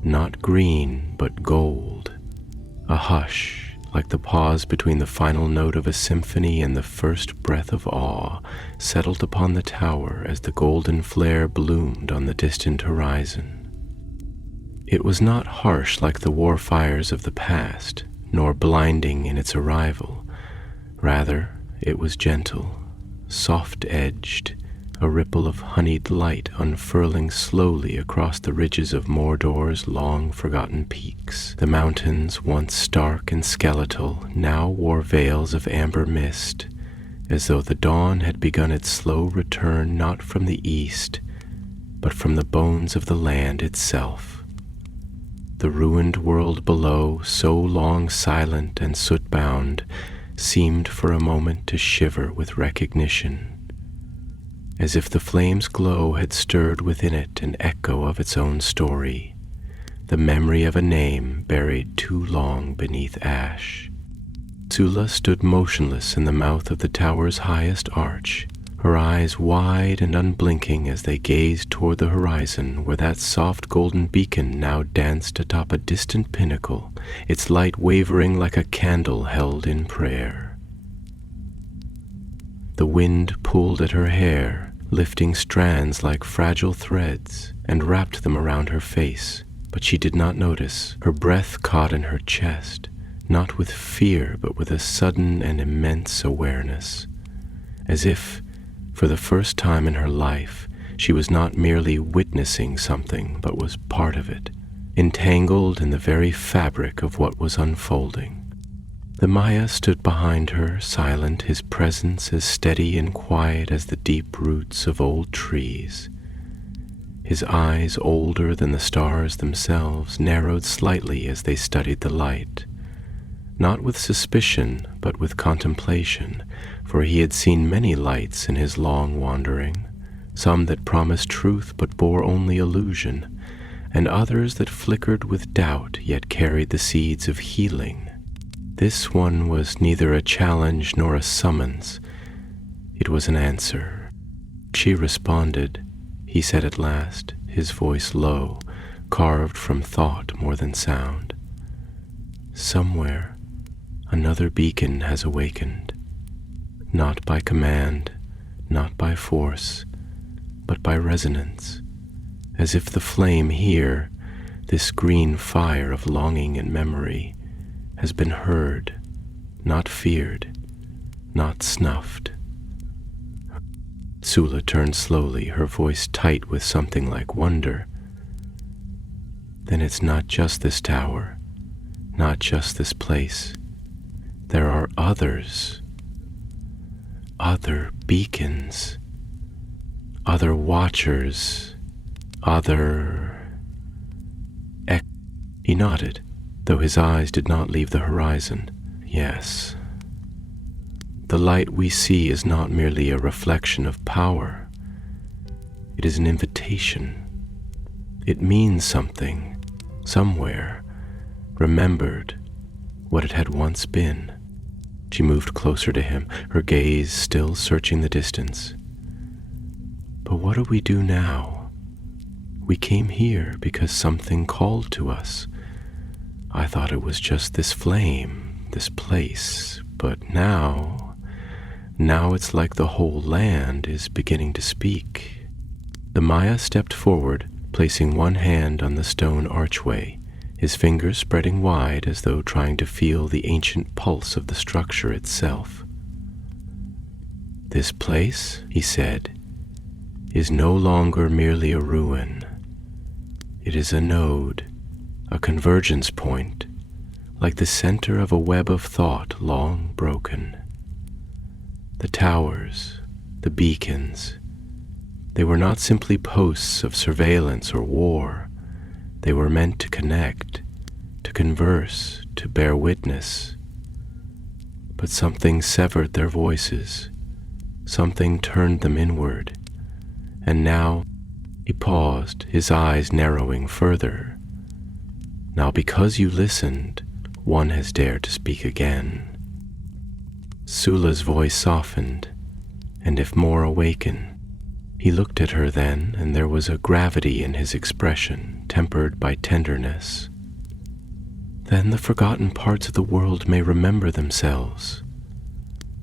not green but gold. A hush, like the pause between the final note of a symphony and the first breath of awe, settled upon the tower as the golden flare bloomed on the distant horizon. It was not harsh like the war fires of the past, nor blinding in its arrival. Rather, it was gentle, soft-edged, a ripple of honeyed light unfurling slowly across the ridges of Mordor's long-forgotten peaks. The mountains, once stark and skeletal, now wore veils of amber mist, as though the dawn had begun its slow return not from the east, but from the bones of the land itself. The ruined world below, so long silent and soot-bound, seemed for a moment to shiver with recognition, as if the flame's glow had stirred within it an echo of its own story, the memory of a name buried too long beneath ash. Sula stood motionless in the mouth of the tower's highest arch, her eyes wide and unblinking as they gazed toward the horizon where that soft golden beacon now danced atop a distant pinnacle, its light wavering like a candle held in prayer. The wind pulled at her hair, lifting strands like fragile threads, and wrapped them around her face, but she did not notice. Her breath caught in her chest, not with fear, but with a sudden and immense awareness, as if, for the first time in her life, she was not merely witnessing something, but was part of it, entangled in the very fabric of what was unfolding. The Maya stood behind her, silent, his presence as steady and quiet as the deep roots of old trees. His eyes, older than the stars themselves, narrowed slightly as they studied the light, not with suspicion, but with contemplation, for he had seen many lights in his long wandering, some that promised truth but bore only illusion, and others that flickered with doubt yet carried the seeds of healing. This one was neither a challenge nor a summons. It was an answer. She responded, he said at last, his voice low, carved from thought more than sound. Somewhere, another beacon has awakened, not by command, not by force, but by resonance, as if the flame here, this green fire of longing and memory, has been heard, not feared, not snuffed. Sula turned slowly, her voice tight with something like wonder. Then it's not just this tower, not just this place. There are others, other beacons, other watchers, other... He nodded, though his eyes did not leave the horizon. Yes. The light we see is not merely a reflection of power. It is an invitation. It means something, somewhere, remembered what it had once been. She moved closer to him, her gaze still searching the distance. But what do we do now? We came here because something called to us. I thought it was just this flame, this place, but now it's like the whole land is beginning to speak. The Maya stepped forward, placing one hand on the stone archway, his fingers spreading wide as though trying to feel the ancient pulse of the structure itself. This place, he said, is no longer merely a ruin. It is a node, a convergence point, like the center of a web of thought long broken. The towers, the beacons, they were not simply posts of surveillance or war. They were meant to connect, to converse, to bear witness. But something severed their voices, something turned them inward, and now he paused, his eyes narrowing further. Now because you listened, one has dared to speak again. Sula's voice softened, and if more awakened. He looked at her then, and there was a gravity in his expression, tempered by tenderness. Then the forgotten parts of the world may remember themselves,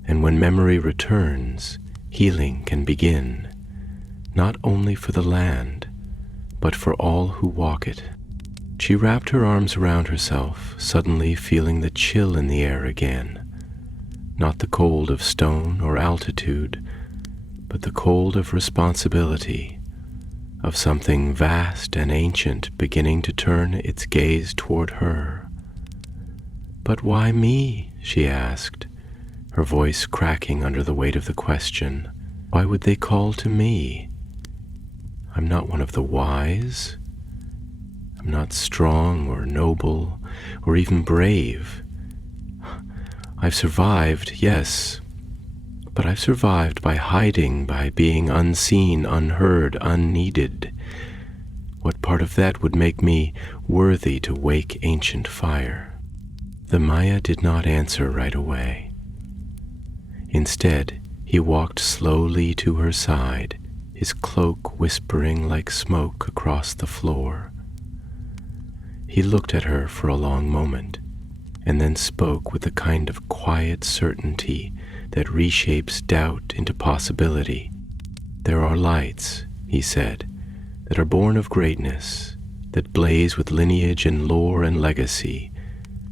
and when memory returns, healing can begin, not only for the land, but for all who walk it. She wrapped her arms around herself, suddenly feeling the chill in the air again, not the cold of stone or altitude, but the cold of responsibility, of something vast and ancient beginning to turn its gaze toward her. "But why me?" she asked, her voice cracking under the weight of the question. "Why would they call to me? I'm not one of the wise. I'm not strong or noble or even brave. I've survived, yes, but I've survived by hiding, by being unseen, unheard, unneeded. What part of that would make me worthy to wake ancient fire?" The Maya did not answer right away. Instead, he walked slowly to her side, his cloak whispering like smoke across the floor. He looked at her for a long moment, and then spoke with the kind of quiet certainty that reshapes doubt into possibility. "There are lights," he said, "that are born of greatness, that blaze with lineage and lore and legacy,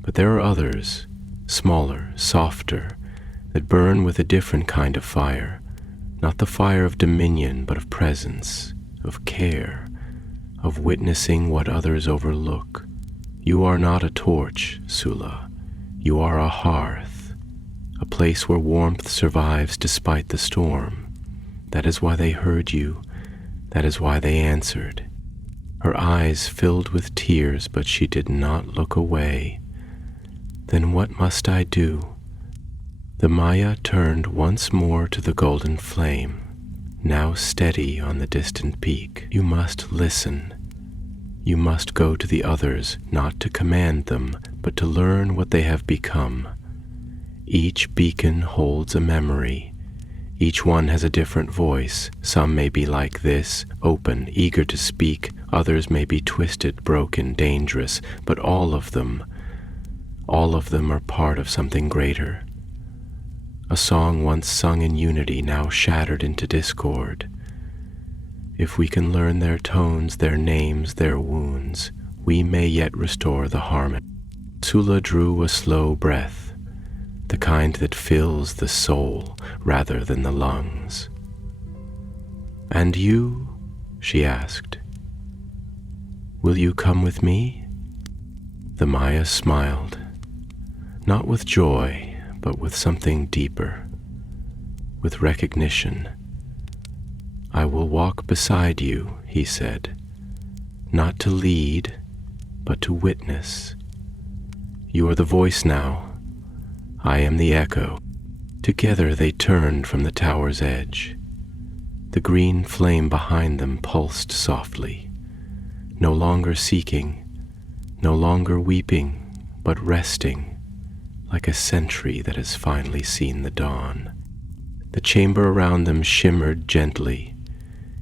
but there are others, smaller, softer, that burn with a different kind of fire, not the fire of dominion, but of presence, of care, of witnessing what others overlook. You are not a torch, Sula. You are a hearth, a place where warmth survives despite the storm. That is why they heard you. That is why they answered." Her eyes filled with tears, but she did not look away. "Then what must I do?" The Maya turned once more to the golden flame, now steady on the distant peak. "You must listen. You must go to the others, not to command them, but to learn what they have become. Each beacon holds a memory. Each one has a different voice. Some may be like this, open, eager to speak. Others may be twisted, broken, dangerous, but all of them are part of something greater. A song once sung in unity, now shattered into discord. If we can learn their tones, their names, their wounds, we may yet restore the harmony. Sula drew a slow breath, the kind that fills the soul rather than the lungs. "And you?" she asked. "Will you come with me?" The Maya smiled, not with joy, but with something deeper, with recognition. "I will walk beside you," he said, "not to lead, but to witness. You are the voice now. I am the echo." Together they turned from the tower's edge. The green flame behind them pulsed softly, no longer seeking, no longer weeping, but resting, like a sentry that has finally seen the dawn. The chamber around them shimmered gently,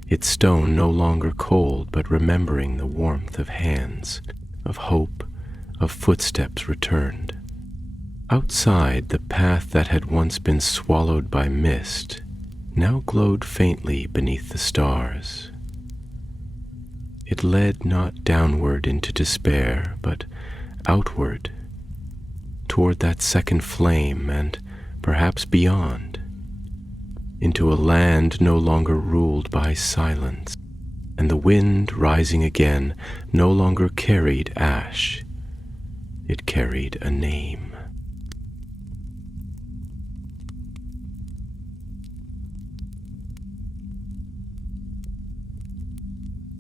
its stone no longer cold, but remembering the warmth of hands, of hope, of footsteps returned. Outside, the path that had once been swallowed by mist now glowed faintly beneath the stars. It led not downward into despair, but outward, toward that second flame and perhaps beyond, into a land no longer ruled by silence, and the wind rising again no longer carried ash. It carried a name.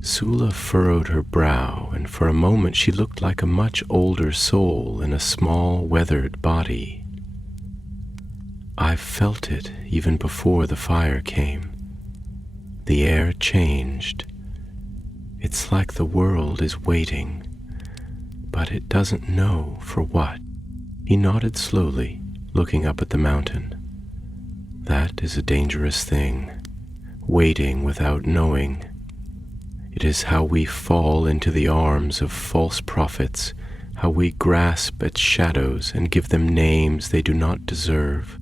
Sula furrowed her brow, and for a moment she looked like a much older soul in a small, weathered body. "I've felt it even before the fire came. The air changed. It's like the world is waiting, but it doesn't know for what." He nodded slowly, looking up at the mountain. "That is a dangerous thing, waiting without knowing. It is how we fall into the arms of false prophets, how we grasp at shadows and give them names they do not deserve."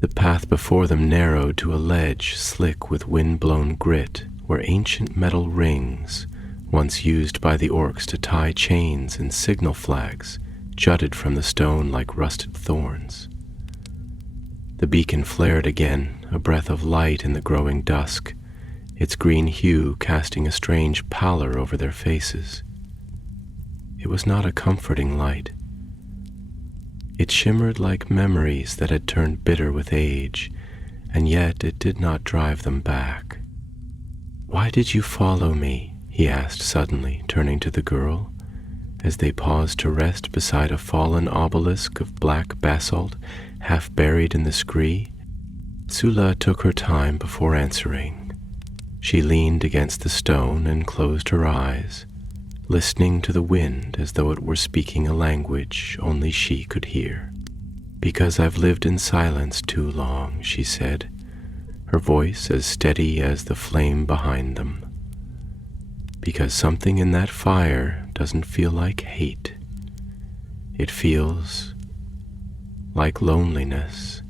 The path before them narrowed to a ledge slick with wind-blown grit, where ancient metal rings, once used by the orcs to tie chains and signal flags, jutted from the stone like rusted thorns. The beacon flared again, a breath of light in the growing dusk, its green hue casting a strange pallor over their faces. It was not a comforting light. It shimmered like memories that had turned bitter with age, and yet it did not drive them back. "Why did you follow me?" he asked suddenly, turning to the girl, as they paused to rest beside a fallen obelisk of black basalt, half buried in the scree. Sula took her time before answering. She leaned against the stone and closed her eyes, listening to the wind as though it were speaking a language only she could hear. "Because I've lived in silence too long," she said, her voice as steady as the flame behind them. "Because something in that fire doesn't feel like hate. It feels like loneliness,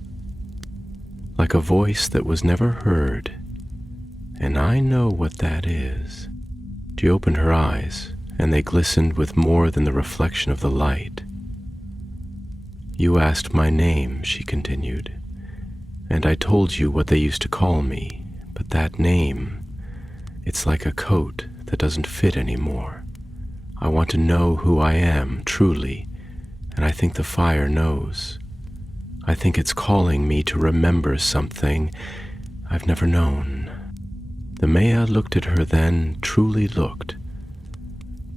like a voice that was never heard, and I know what that is." She opened her eyes, and they glistened with more than the reflection of the light. "You asked my name," she continued, "and I told you what they used to call me, but that name, it's like a coat that doesn't fit anymore. I want to know who I am, truly, and I think the fire knows. I think it's calling me to remember something I've never known." The Maya looked at her then, truly looked.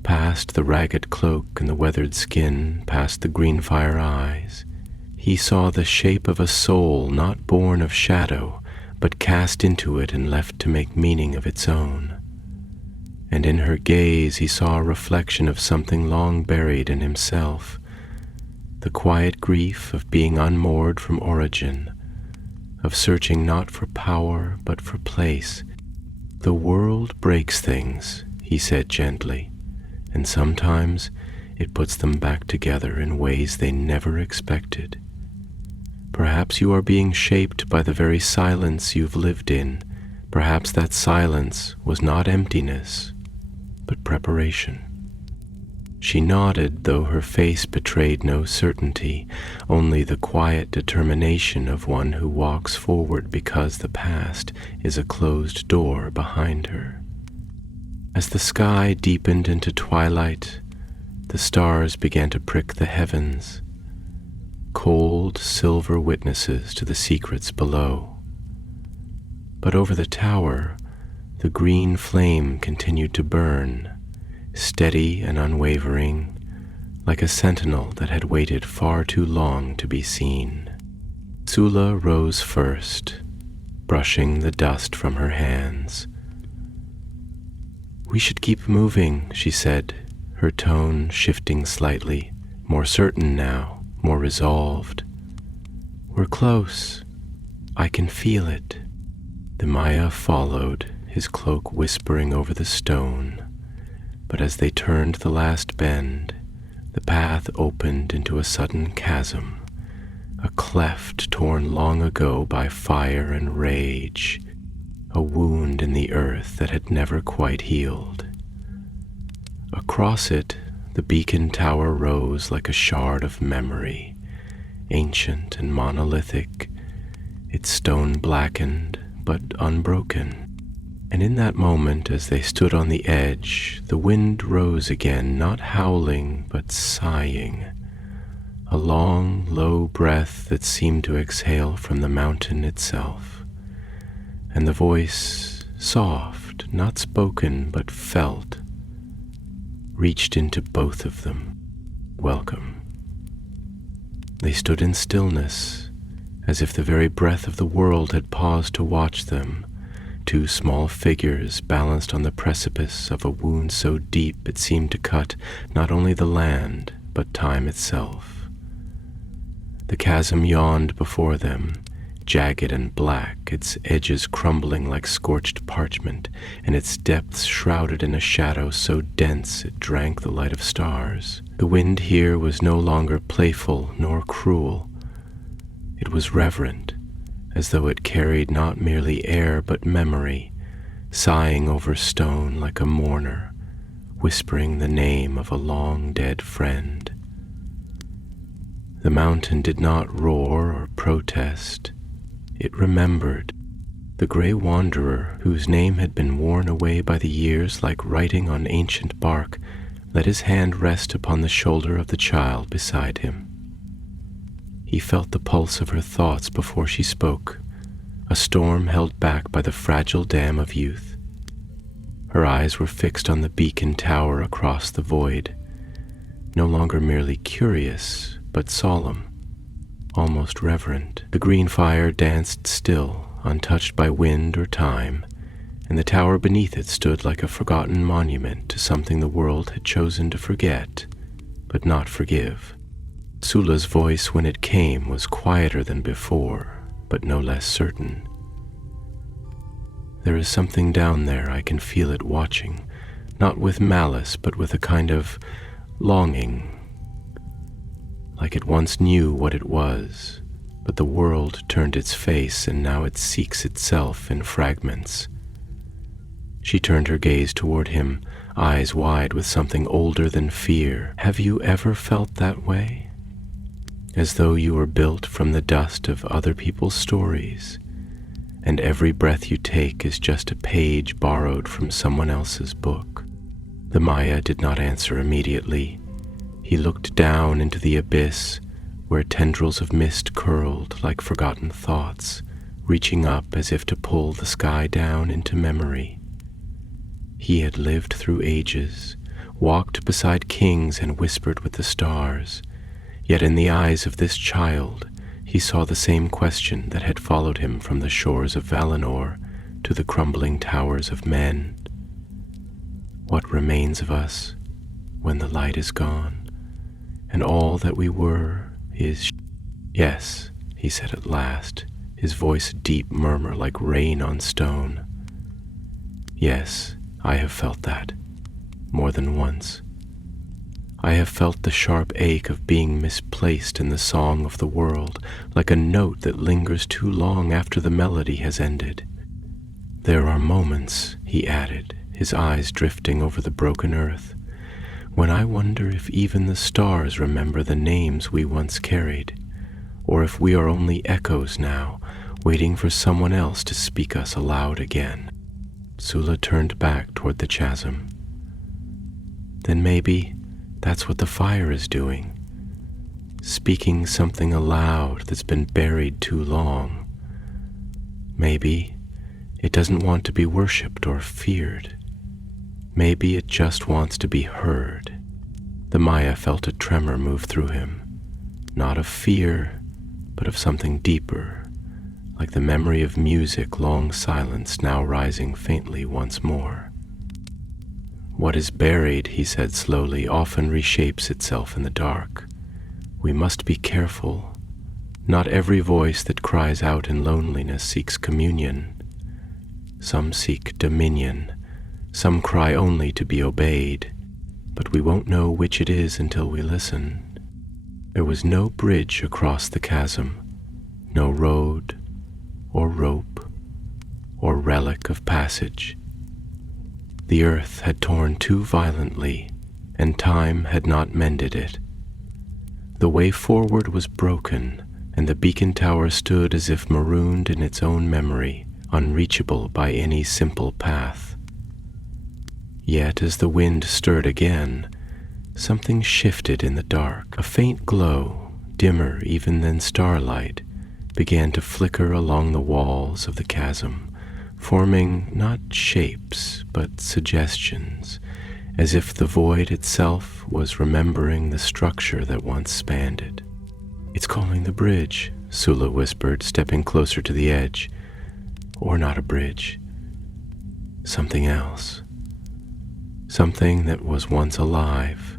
Past the ragged cloak and the weathered skin, past the green fire eyes, he saw the shape of a soul not born of shadow, but cast into it and left to make meaning of its own. And in her gaze he saw a reflection of something long buried in himself, the quiet grief of being unmoored from origin, of searching not for power but for place. The world breaks things, he said gently, and sometimes it puts them back together in ways they never expected. Perhaps you are being shaped by the very silence you've lived in. Perhaps that silence was not emptiness, but preparation. She nodded, though her face betrayed no certainty, only the quiet determination of one who walks forward because the past is a closed door behind her. As the sky deepened into twilight, the stars began to prick the heavens, cold silver witnesses to the secrets below. But over the tower, the green flame continued to burn, steady and unwavering, like a sentinel that had waited far too long to be seen. Sula rose first, brushing the dust from her hands. "We should keep moving," she said, her tone shifting slightly, more certain now, more resolved. "We're close. I can feel it." The Maya followed, his cloak whispering over the stone. But as they turned the last bend, the path opened into a sudden chasm, a cleft torn long ago by fire and rage, a wound in the earth that had never quite healed. Across it, the beacon tower rose like a shard of memory, ancient and monolithic, its stone blackened but unbroken. And in that moment, as they stood on the edge, the wind rose again, not howling, but sighing, a long, low breath that seemed to exhale from the mountain itself. And the voice, soft, not spoken, but felt, reached into both of them. "Welcome." They stood in stillness, as if the very breath of the world had paused to watch them. Two small figures balanced on the precipice of a wound so deep it seemed to cut not only the land, but time itself. The chasm yawned before them, jagged and black, its edges crumbling like scorched parchment, and its depths shrouded in a shadow so dense it drank the light of stars. The wind here was no longer playful nor cruel. It was reverent, as though it carried not merely air but memory, sighing over stone like a mourner, whispering the name of a long-dead friend. The mountain did not roar or protest. It remembered. The gray wanderer, whose name had been worn away by the years like writing on ancient bark, let his hand rest upon the shoulder of the child beside him. He felt the pulse of her thoughts before she spoke, a storm held back by the fragile dam of youth. Her eyes were fixed on the beacon tower across the void, no longer merely curious, but solemn, almost reverent. The green fire danced still, untouched by wind or time, and the tower beneath it stood like a forgotten monument to something the world had chosen to forget, but not forgive. Sula's voice, when it came, was quieter than before, but no less certain. "There is something down there, I can feel it watching, not with malice, but with a kind of longing, like it once knew what it was, but the world turned its face and now it seeks itself in fragments." She turned her gaze toward him, eyes wide with something older than fear. "Have you ever felt that way? As though you were built from the dust of other people's stories, and every breath you take is just a page borrowed from someone else's book?" The Maya did not answer immediately. He looked down into the abyss, where tendrils of mist curled like forgotten thoughts, reaching up as if to pull the sky down into memory. He had lived through ages, walked beside kings and whispered with the stars, yet in the eyes of this child he saw the same question that had followed him from the shores of Valinor to the crumbling towers of men. What remains of us when the light is gone, and all that we were Yes, he said at last, his voice a deep murmur like rain on stone. Yes, I have felt that, more than once. I have felt the sharp ache of being misplaced in the song of the world, like a note that lingers too long after the melody has ended. There are moments, he added, his eyes drifting over the broken earth, when I wonder if even the stars remember the names we once carried, or if we are only echoes now, waiting for someone else to speak us aloud again. Sula turned back toward the chasm. Then maybe that's what the fire is doing, speaking something aloud that's been buried too long. Maybe it doesn't want to be worshipped or feared. Maybe it just wants to be heard. The Maya felt a tremor move through him, not of fear, but of something deeper, like the memory of music long silenced now rising faintly once more. What is buried, he said slowly, often reshapes itself in the dark. We must be careful. Not every voice that cries out in loneliness seeks communion. Some seek dominion. Some cry only to be obeyed. But we won't know which it is until we listen. There was no bridge across the chasm, no road or rope or relic of passage. The earth had torn too violently, and time had not mended it. The way forward was broken, and the beacon tower stood as if marooned in its own memory, unreachable by any simple path. Yet as the wind stirred again, something shifted in the dark. A faint glow, dimmer even than starlight, began to flicker along the walls of the chasm, forming not shapes but suggestions, as if the void itself was remembering the structure that once spanned it. "It's calling the bridge," Sula whispered, stepping closer to the edge. Or not a bridge. Something else. Something that was once alive.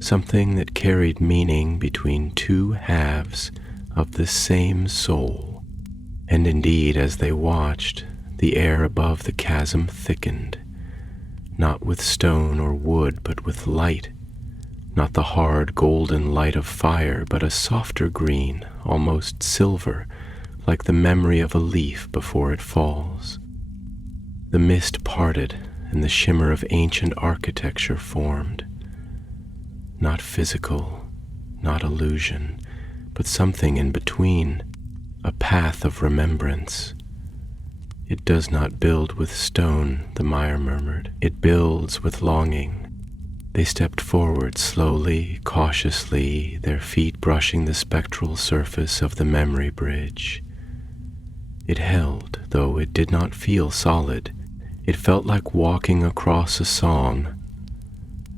Something that carried meaning between two halves of the same soul. And indeed, as they watched, the air above the chasm thickened, not with stone or wood, but with light, not the hard golden light of fire, but a softer green, almost silver, like the memory of a leaf before it falls. The mist parted, and the shimmer of ancient architecture formed. Not physical, not illusion, but something in between, a path of remembrance. "It does not build with stone," the Maya murmured. "It builds with longing." They stepped forward slowly, cautiously, their feet brushing the spectral surface of the memory bridge. It held, though it did not feel solid. It felt like walking across a song.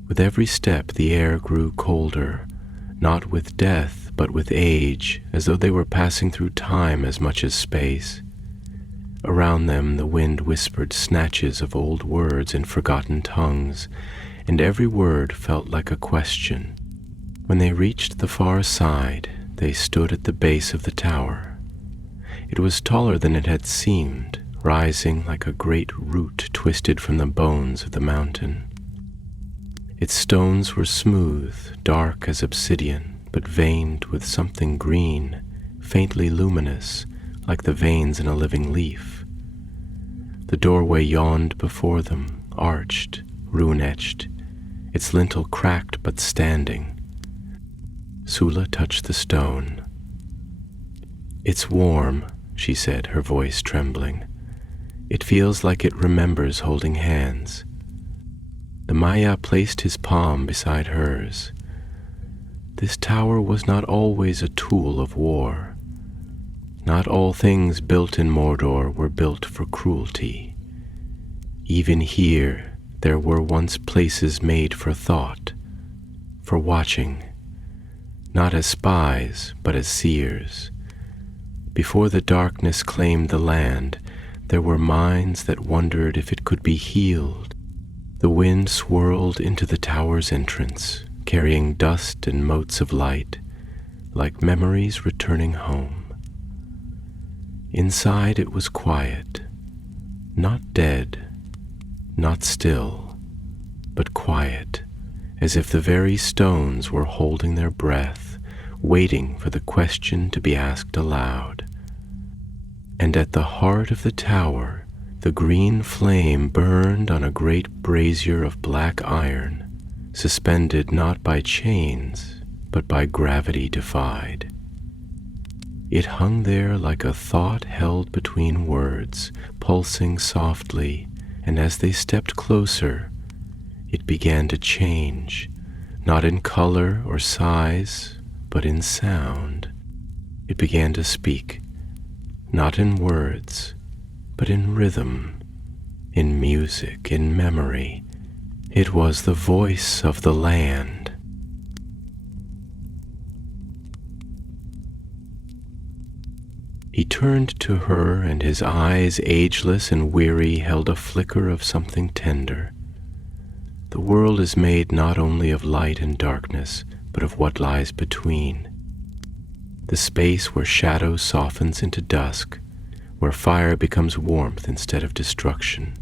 With every step, the air grew colder, not with death, but with age, as though they were passing through time as much as space. Around them, the wind whispered snatches of old words in forgotten tongues, and every word felt like a question. When they reached the far side, they stood at the base of the tower. It was taller than it had seemed, rising like a great root twisted from the bones of the mountain. Its stones were smooth, dark as obsidian, but veined with something green, faintly luminous, like the veins in a living leaf. The doorway yawned before them, arched, rune-etched, its lintel cracked but standing. Sula touched the stone. "It's warm," she said, her voice trembling. "It feels like it remembers holding hands." The Maya placed his palm beside hers. This tower was not always a tool of war. Not all things built in Mordor were built for cruelty. Even here, there were once places made for thought, for watching, not as spies, but as seers. Before the darkness claimed the land, there were minds that wondered if it could be healed. The wind swirled into the tower's entrance, carrying dust and motes of light. like memories returning home. Inside it was quiet, not dead, not still, but quiet, as if the very stones were holding their breath, waiting for the question to be asked aloud. And at the heart of the tower, the green flame burned on a great brazier of black iron, suspended not by chains, but by gravity defied. It hung there like a thought held between words, pulsing softly, and as they stepped closer, it began to change, not in color or size, but in sound. It began to speak, not in words, but in rhythm, in music, in memory. It was the voice of the land. He turned to her, and his eyes, ageless and weary, held a flicker of something tender. The world is made not only of light and darkness, but of what lies between. The space where shadow softens into dusk, where fire becomes warmth instead of destruction.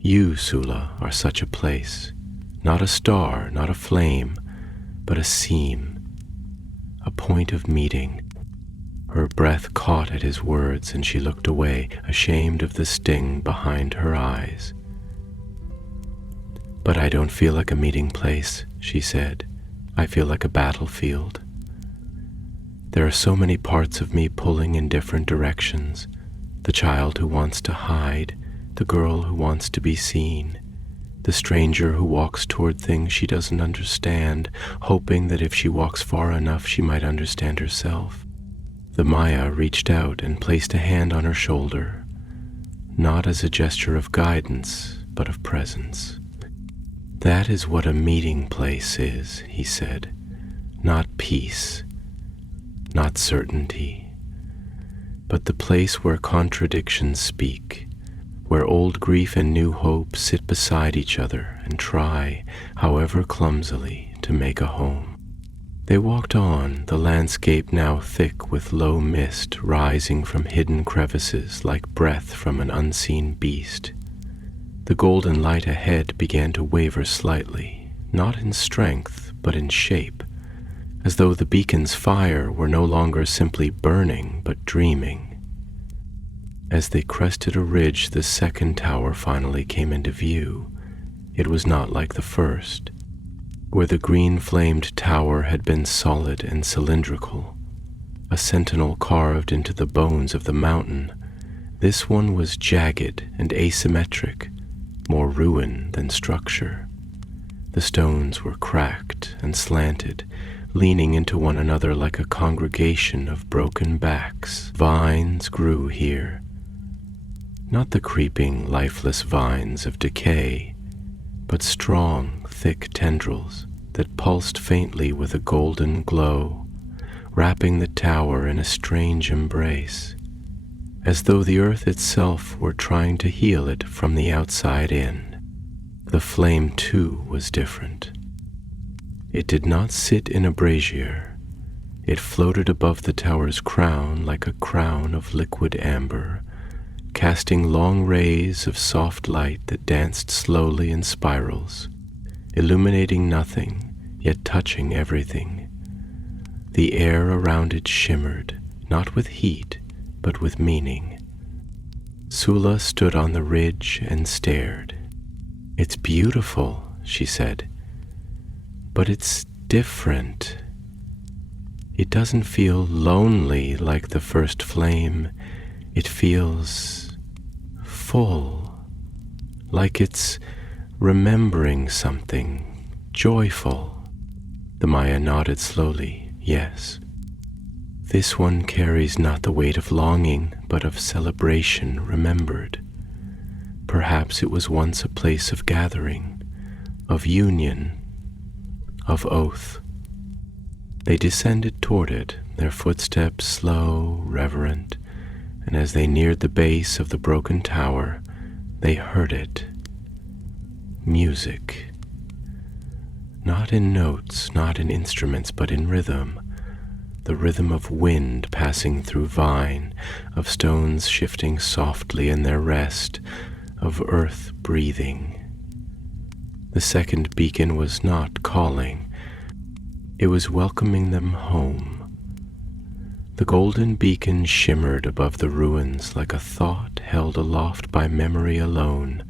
You, Sula, are such a place, not a star, not a flame, but a seam, a point of meeting. Her breath caught at his words, and she looked away, ashamed of the sting behind her eyes. "But I don't feel like a meeting place," she said. "I feel like a battlefield. There are so many parts of me pulling in different directions. The child who wants to hide, the girl who wants to be seen, the stranger who walks toward things she doesn't understand, hoping that if she walks far enough she might understand herself." The Maya reached out and placed a hand on her shoulder, not as a gesture of guidance, but of presence. "That is what a meeting place is," he said. "Not peace, not certainty, but the place where contradictions speak, where old grief and new hope sit beside each other and try, however clumsily, to make a home." They walked on, the landscape now thick with low mist rising from hidden crevices like breath from an unseen beast. The golden light ahead began to waver slightly, not in strength, but in shape, as though the beacon's fire were no longer simply burning, but dreaming. As they crested a ridge, the second tower finally came into view. It was not like the first. Where the green-flamed tower had been solid and cylindrical, a sentinel carved into the bones of the mountain, this one was jagged and asymmetric, more ruin than structure. The stones were cracked and slanted, leaning into one another like a congregation of broken backs. Vines grew here, not the creeping, lifeless vines of decay, but strong, thick tendrils that pulsed faintly with a golden glow, wrapping the tower in a strange embrace, as though the earth itself were trying to heal it from the outside in. The flame, too, was different. It did not sit in a brazier. It floated above the tower's crown like a crown of liquid amber, casting long rays of soft light that danced slowly in spirals, illuminating nothing, yet touching everything. The air around it shimmered, not with heat, but with meaning. Sula stood on the ridge and stared. "It's beautiful," she said, "but it's different. It doesn't feel lonely like the first flame. It feels full, like it's remembering something, joyful." The Maya nodded slowly. "Yes. This one carries not the weight of longing, but of celebration remembered. Perhaps it was once a place of gathering, of union, of oath." They descended toward it, their footsteps slow, reverent, and as they neared the base of the broken tower, they heard it. Music. Not in notes, not in instruments, but in rhythm, the rhythm of wind passing through vine, of stones shifting softly in their rest, of earth breathing. The second beacon was not calling, it was welcoming them home. The golden beacon shimmered above the ruins like a thought held aloft by memory alone,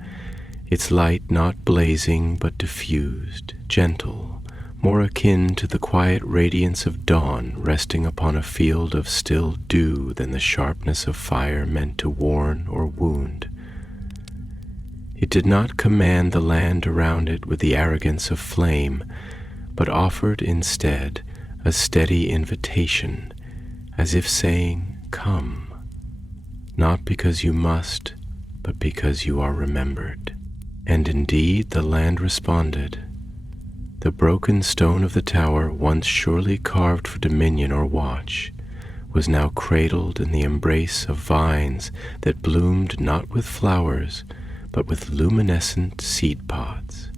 its light not blazing but diffused, gentle, more akin to the quiet radiance of dawn resting upon a field of still dew than the sharpness of fire meant to warn or wound. It did not command the land around it with the arrogance of flame, but offered instead a steady invitation, as if saying, "Come," not because you must, but because you are remembered. And indeed the land responded. The broken stone of the tower, once surely carved for dominion or watch, was now cradled in the embrace of vines that bloomed not with flowers, but with luminescent seed pods.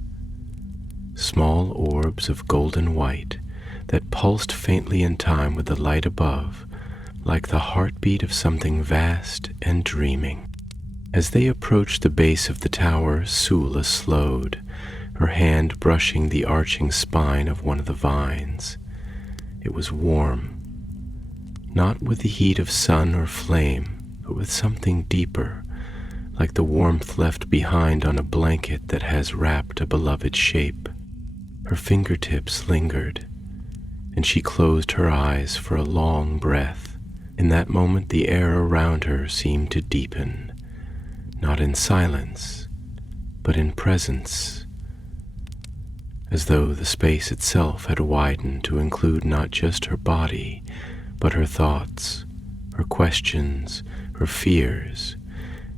Small orbs of golden white that pulsed faintly in time with the light above, like the heartbeat of something vast and dreaming. As they approached the base of the tower, Sula slowed, her hand brushing the arching spine of one of the vines. It was warm, not with the heat of sun or flame, but with something deeper, like the warmth left behind on a blanket that has wrapped a beloved shape. Her fingertips lingered, and she closed her eyes for a long breath. In that moment, the air around her seemed to deepen, not in silence, but in presence, as though the space itself had widened to include not just her body, but her thoughts, her questions, her fears,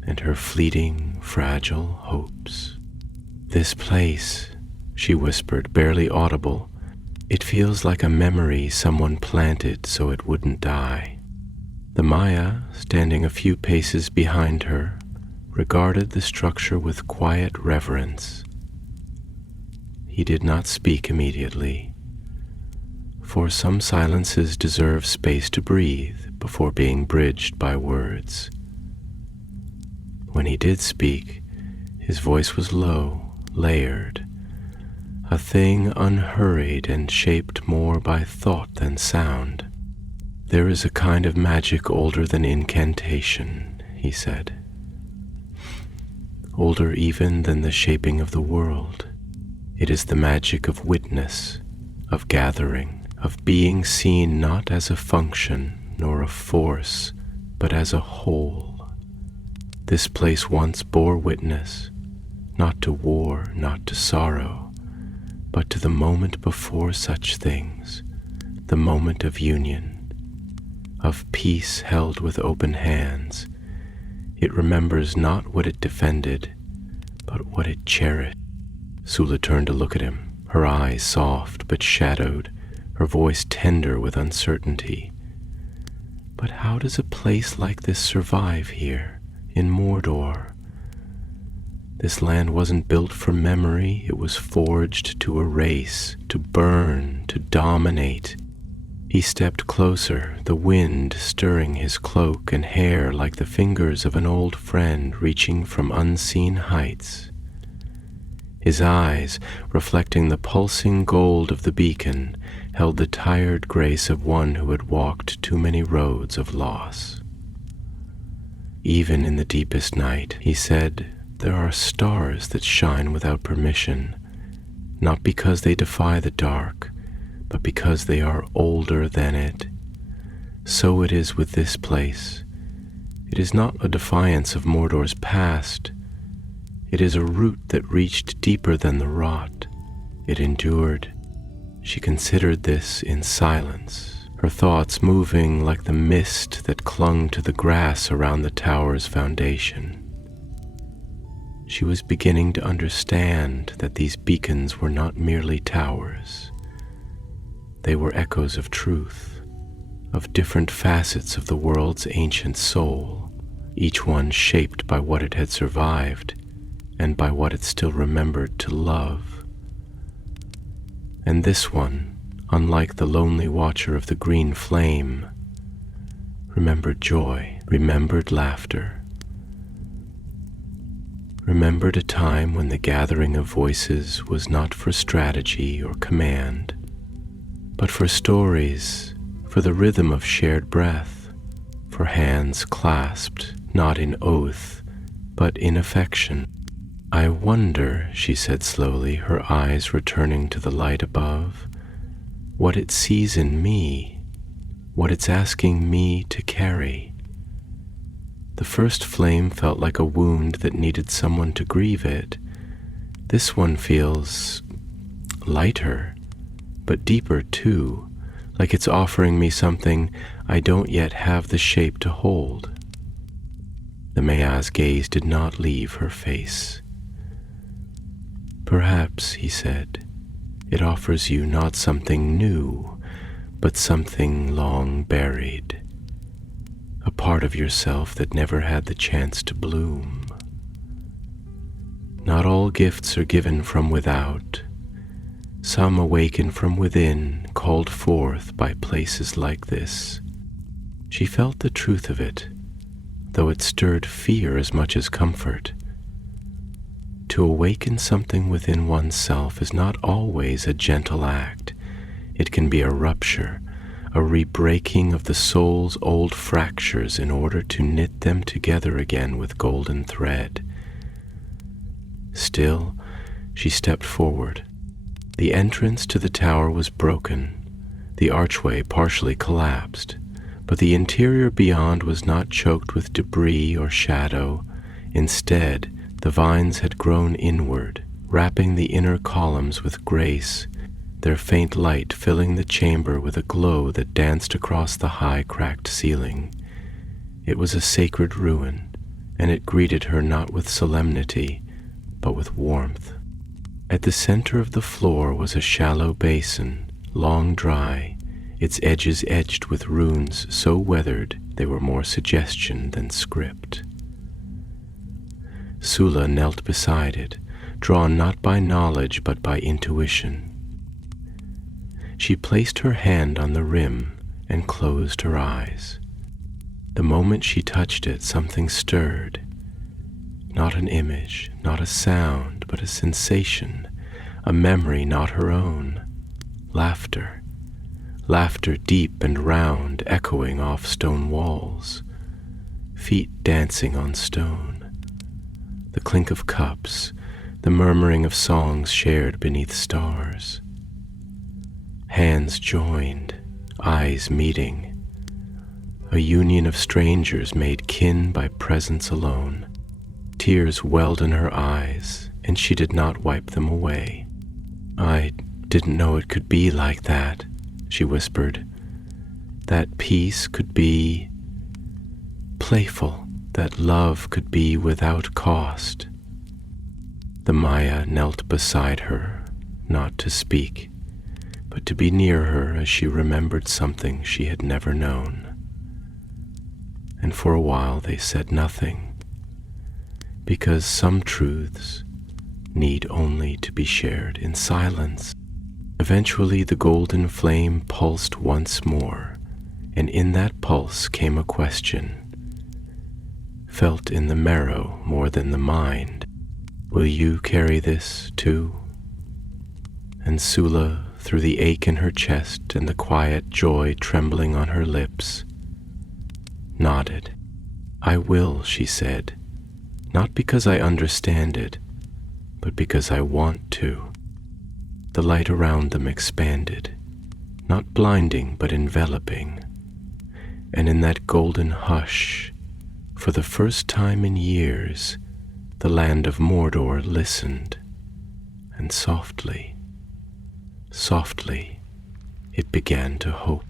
and her fleeting, fragile hopes. "This place," she whispered, barely audible, "it feels like a memory someone planted so it wouldn't die." The Maya, standing a few paces behind her, regarded the structure with quiet reverence. He did not speak immediately, for some silences deserve space to breathe before being bridged by words. When he did speak, his voice was low, layered, a thing unhurried and shaped more by thought than sound. "There is a kind of magic older than incantation," he said. "Older even than the shaping of the world. It is the magic of witness, of gathering, of being seen not as a function nor a force, but as a whole. This place once bore witness, not to war, not to sorrow, but to the moment before such things, the moment of union, of peace held with open hands. It remembers not what it defended, but what it cherished." Sula turned to look at him, her eyes soft but shadowed, her voice tender with uncertainty. "But how does a place like this survive here, in Mordor? This land wasn't built for memory, it was forged to erase, to burn, to dominate." He stepped closer, the wind stirring his cloak and hair like the fingers of an old friend reaching from unseen heights. His eyes, reflecting the pulsing gold of the beacon, held the tired grace of one who had walked too many roads of loss. "Even in the deepest night," he said, "there are stars that shine without permission, not because they defy the dark, but because they are older than it. So it is with this place. It is not a defiance of Mordor's past. It is a root that reached deeper than the rot. It endured." She considered this in silence, her thoughts moving like the mist that clung to the grass around the tower's foundation. She was beginning to understand that these beacons were not merely towers. They were echoes of truth, of different facets of the world's ancient soul, each one shaped by what it had survived and by what it still remembered to love. And this one, unlike the lonely watcher of the green flame, remembered joy, remembered laughter, remembered a time when the gathering of voices was not for strategy or command, but for stories, for the rhythm of shared breath, for hands clasped not in oath, but in affection. "I wonder," she said slowly, her eyes returning to the light above, "what it sees in me, what it's asking me to carry." The first flame felt like a wound that needed someone to grieve it. This one feels lighter, but deeper too, like it's offering me something I don't yet have the shape to hold. The Maea's gaze did not leave her face. "Perhaps," he said, "it offers you not something new, but something long buried, a part of yourself that never had the chance to bloom. Not all gifts are given from without. Some awaken from within, called forth by places like this." She felt the truth of it, though it stirred fear as much as comfort. To awaken something within oneself is not always a gentle act. It can be a rupture, a rebreaking of the soul's old fractures in order to knit them together again with golden thread. Still, she stepped forward. The entrance to the tower was broken, the archway partially collapsed, but the interior beyond was not choked with debris or shadow. Instead, the vines had grown inward, wrapping the inner columns with grace, their faint light filling the chamber with a glow that danced across the high, cracked ceiling. It was a sacred ruin, and it greeted her not with solemnity, but with warmth. At the center of the floor was a shallow basin, long dry, its edges edged with runes so weathered they were more suggestion than script. Sula knelt beside it, drawn not by knowledge but by intuition. She placed her hand on the rim and closed her eyes. The moment she touched it, something stirred. Not an image, not a sound, but a sensation, a memory not her own. Laughter. Laughter deep and round, echoing off stone walls. Feet dancing on stone. The clink of cups, the murmuring of songs shared beneath stars. Hands joined, eyes meeting. A union of strangers made kin by presence alone. Tears welled in her eyes, and she did not wipe them away. "I didn't know it could be like that," she whispered. "That peace could be playful, that love could be without cost." The Maya knelt beside her, not to speak, but to be near her as she remembered something she had never known. And for a while they said nothing, because some truths need only to be shared in silence. Eventually the golden flame pulsed once more, and in that pulse came a question, felt in the marrow more than the mind. "Will you carry this too?" And Sula, through the ache in her chest and the quiet joy trembling on her lips, nodded. "I will," she said, "not because I understand it, but because I want to." The light around them expanded, not blinding but enveloping, and in that golden hush, for the first time in years, the land of Mordor listened, and softly, softly, it began to hope.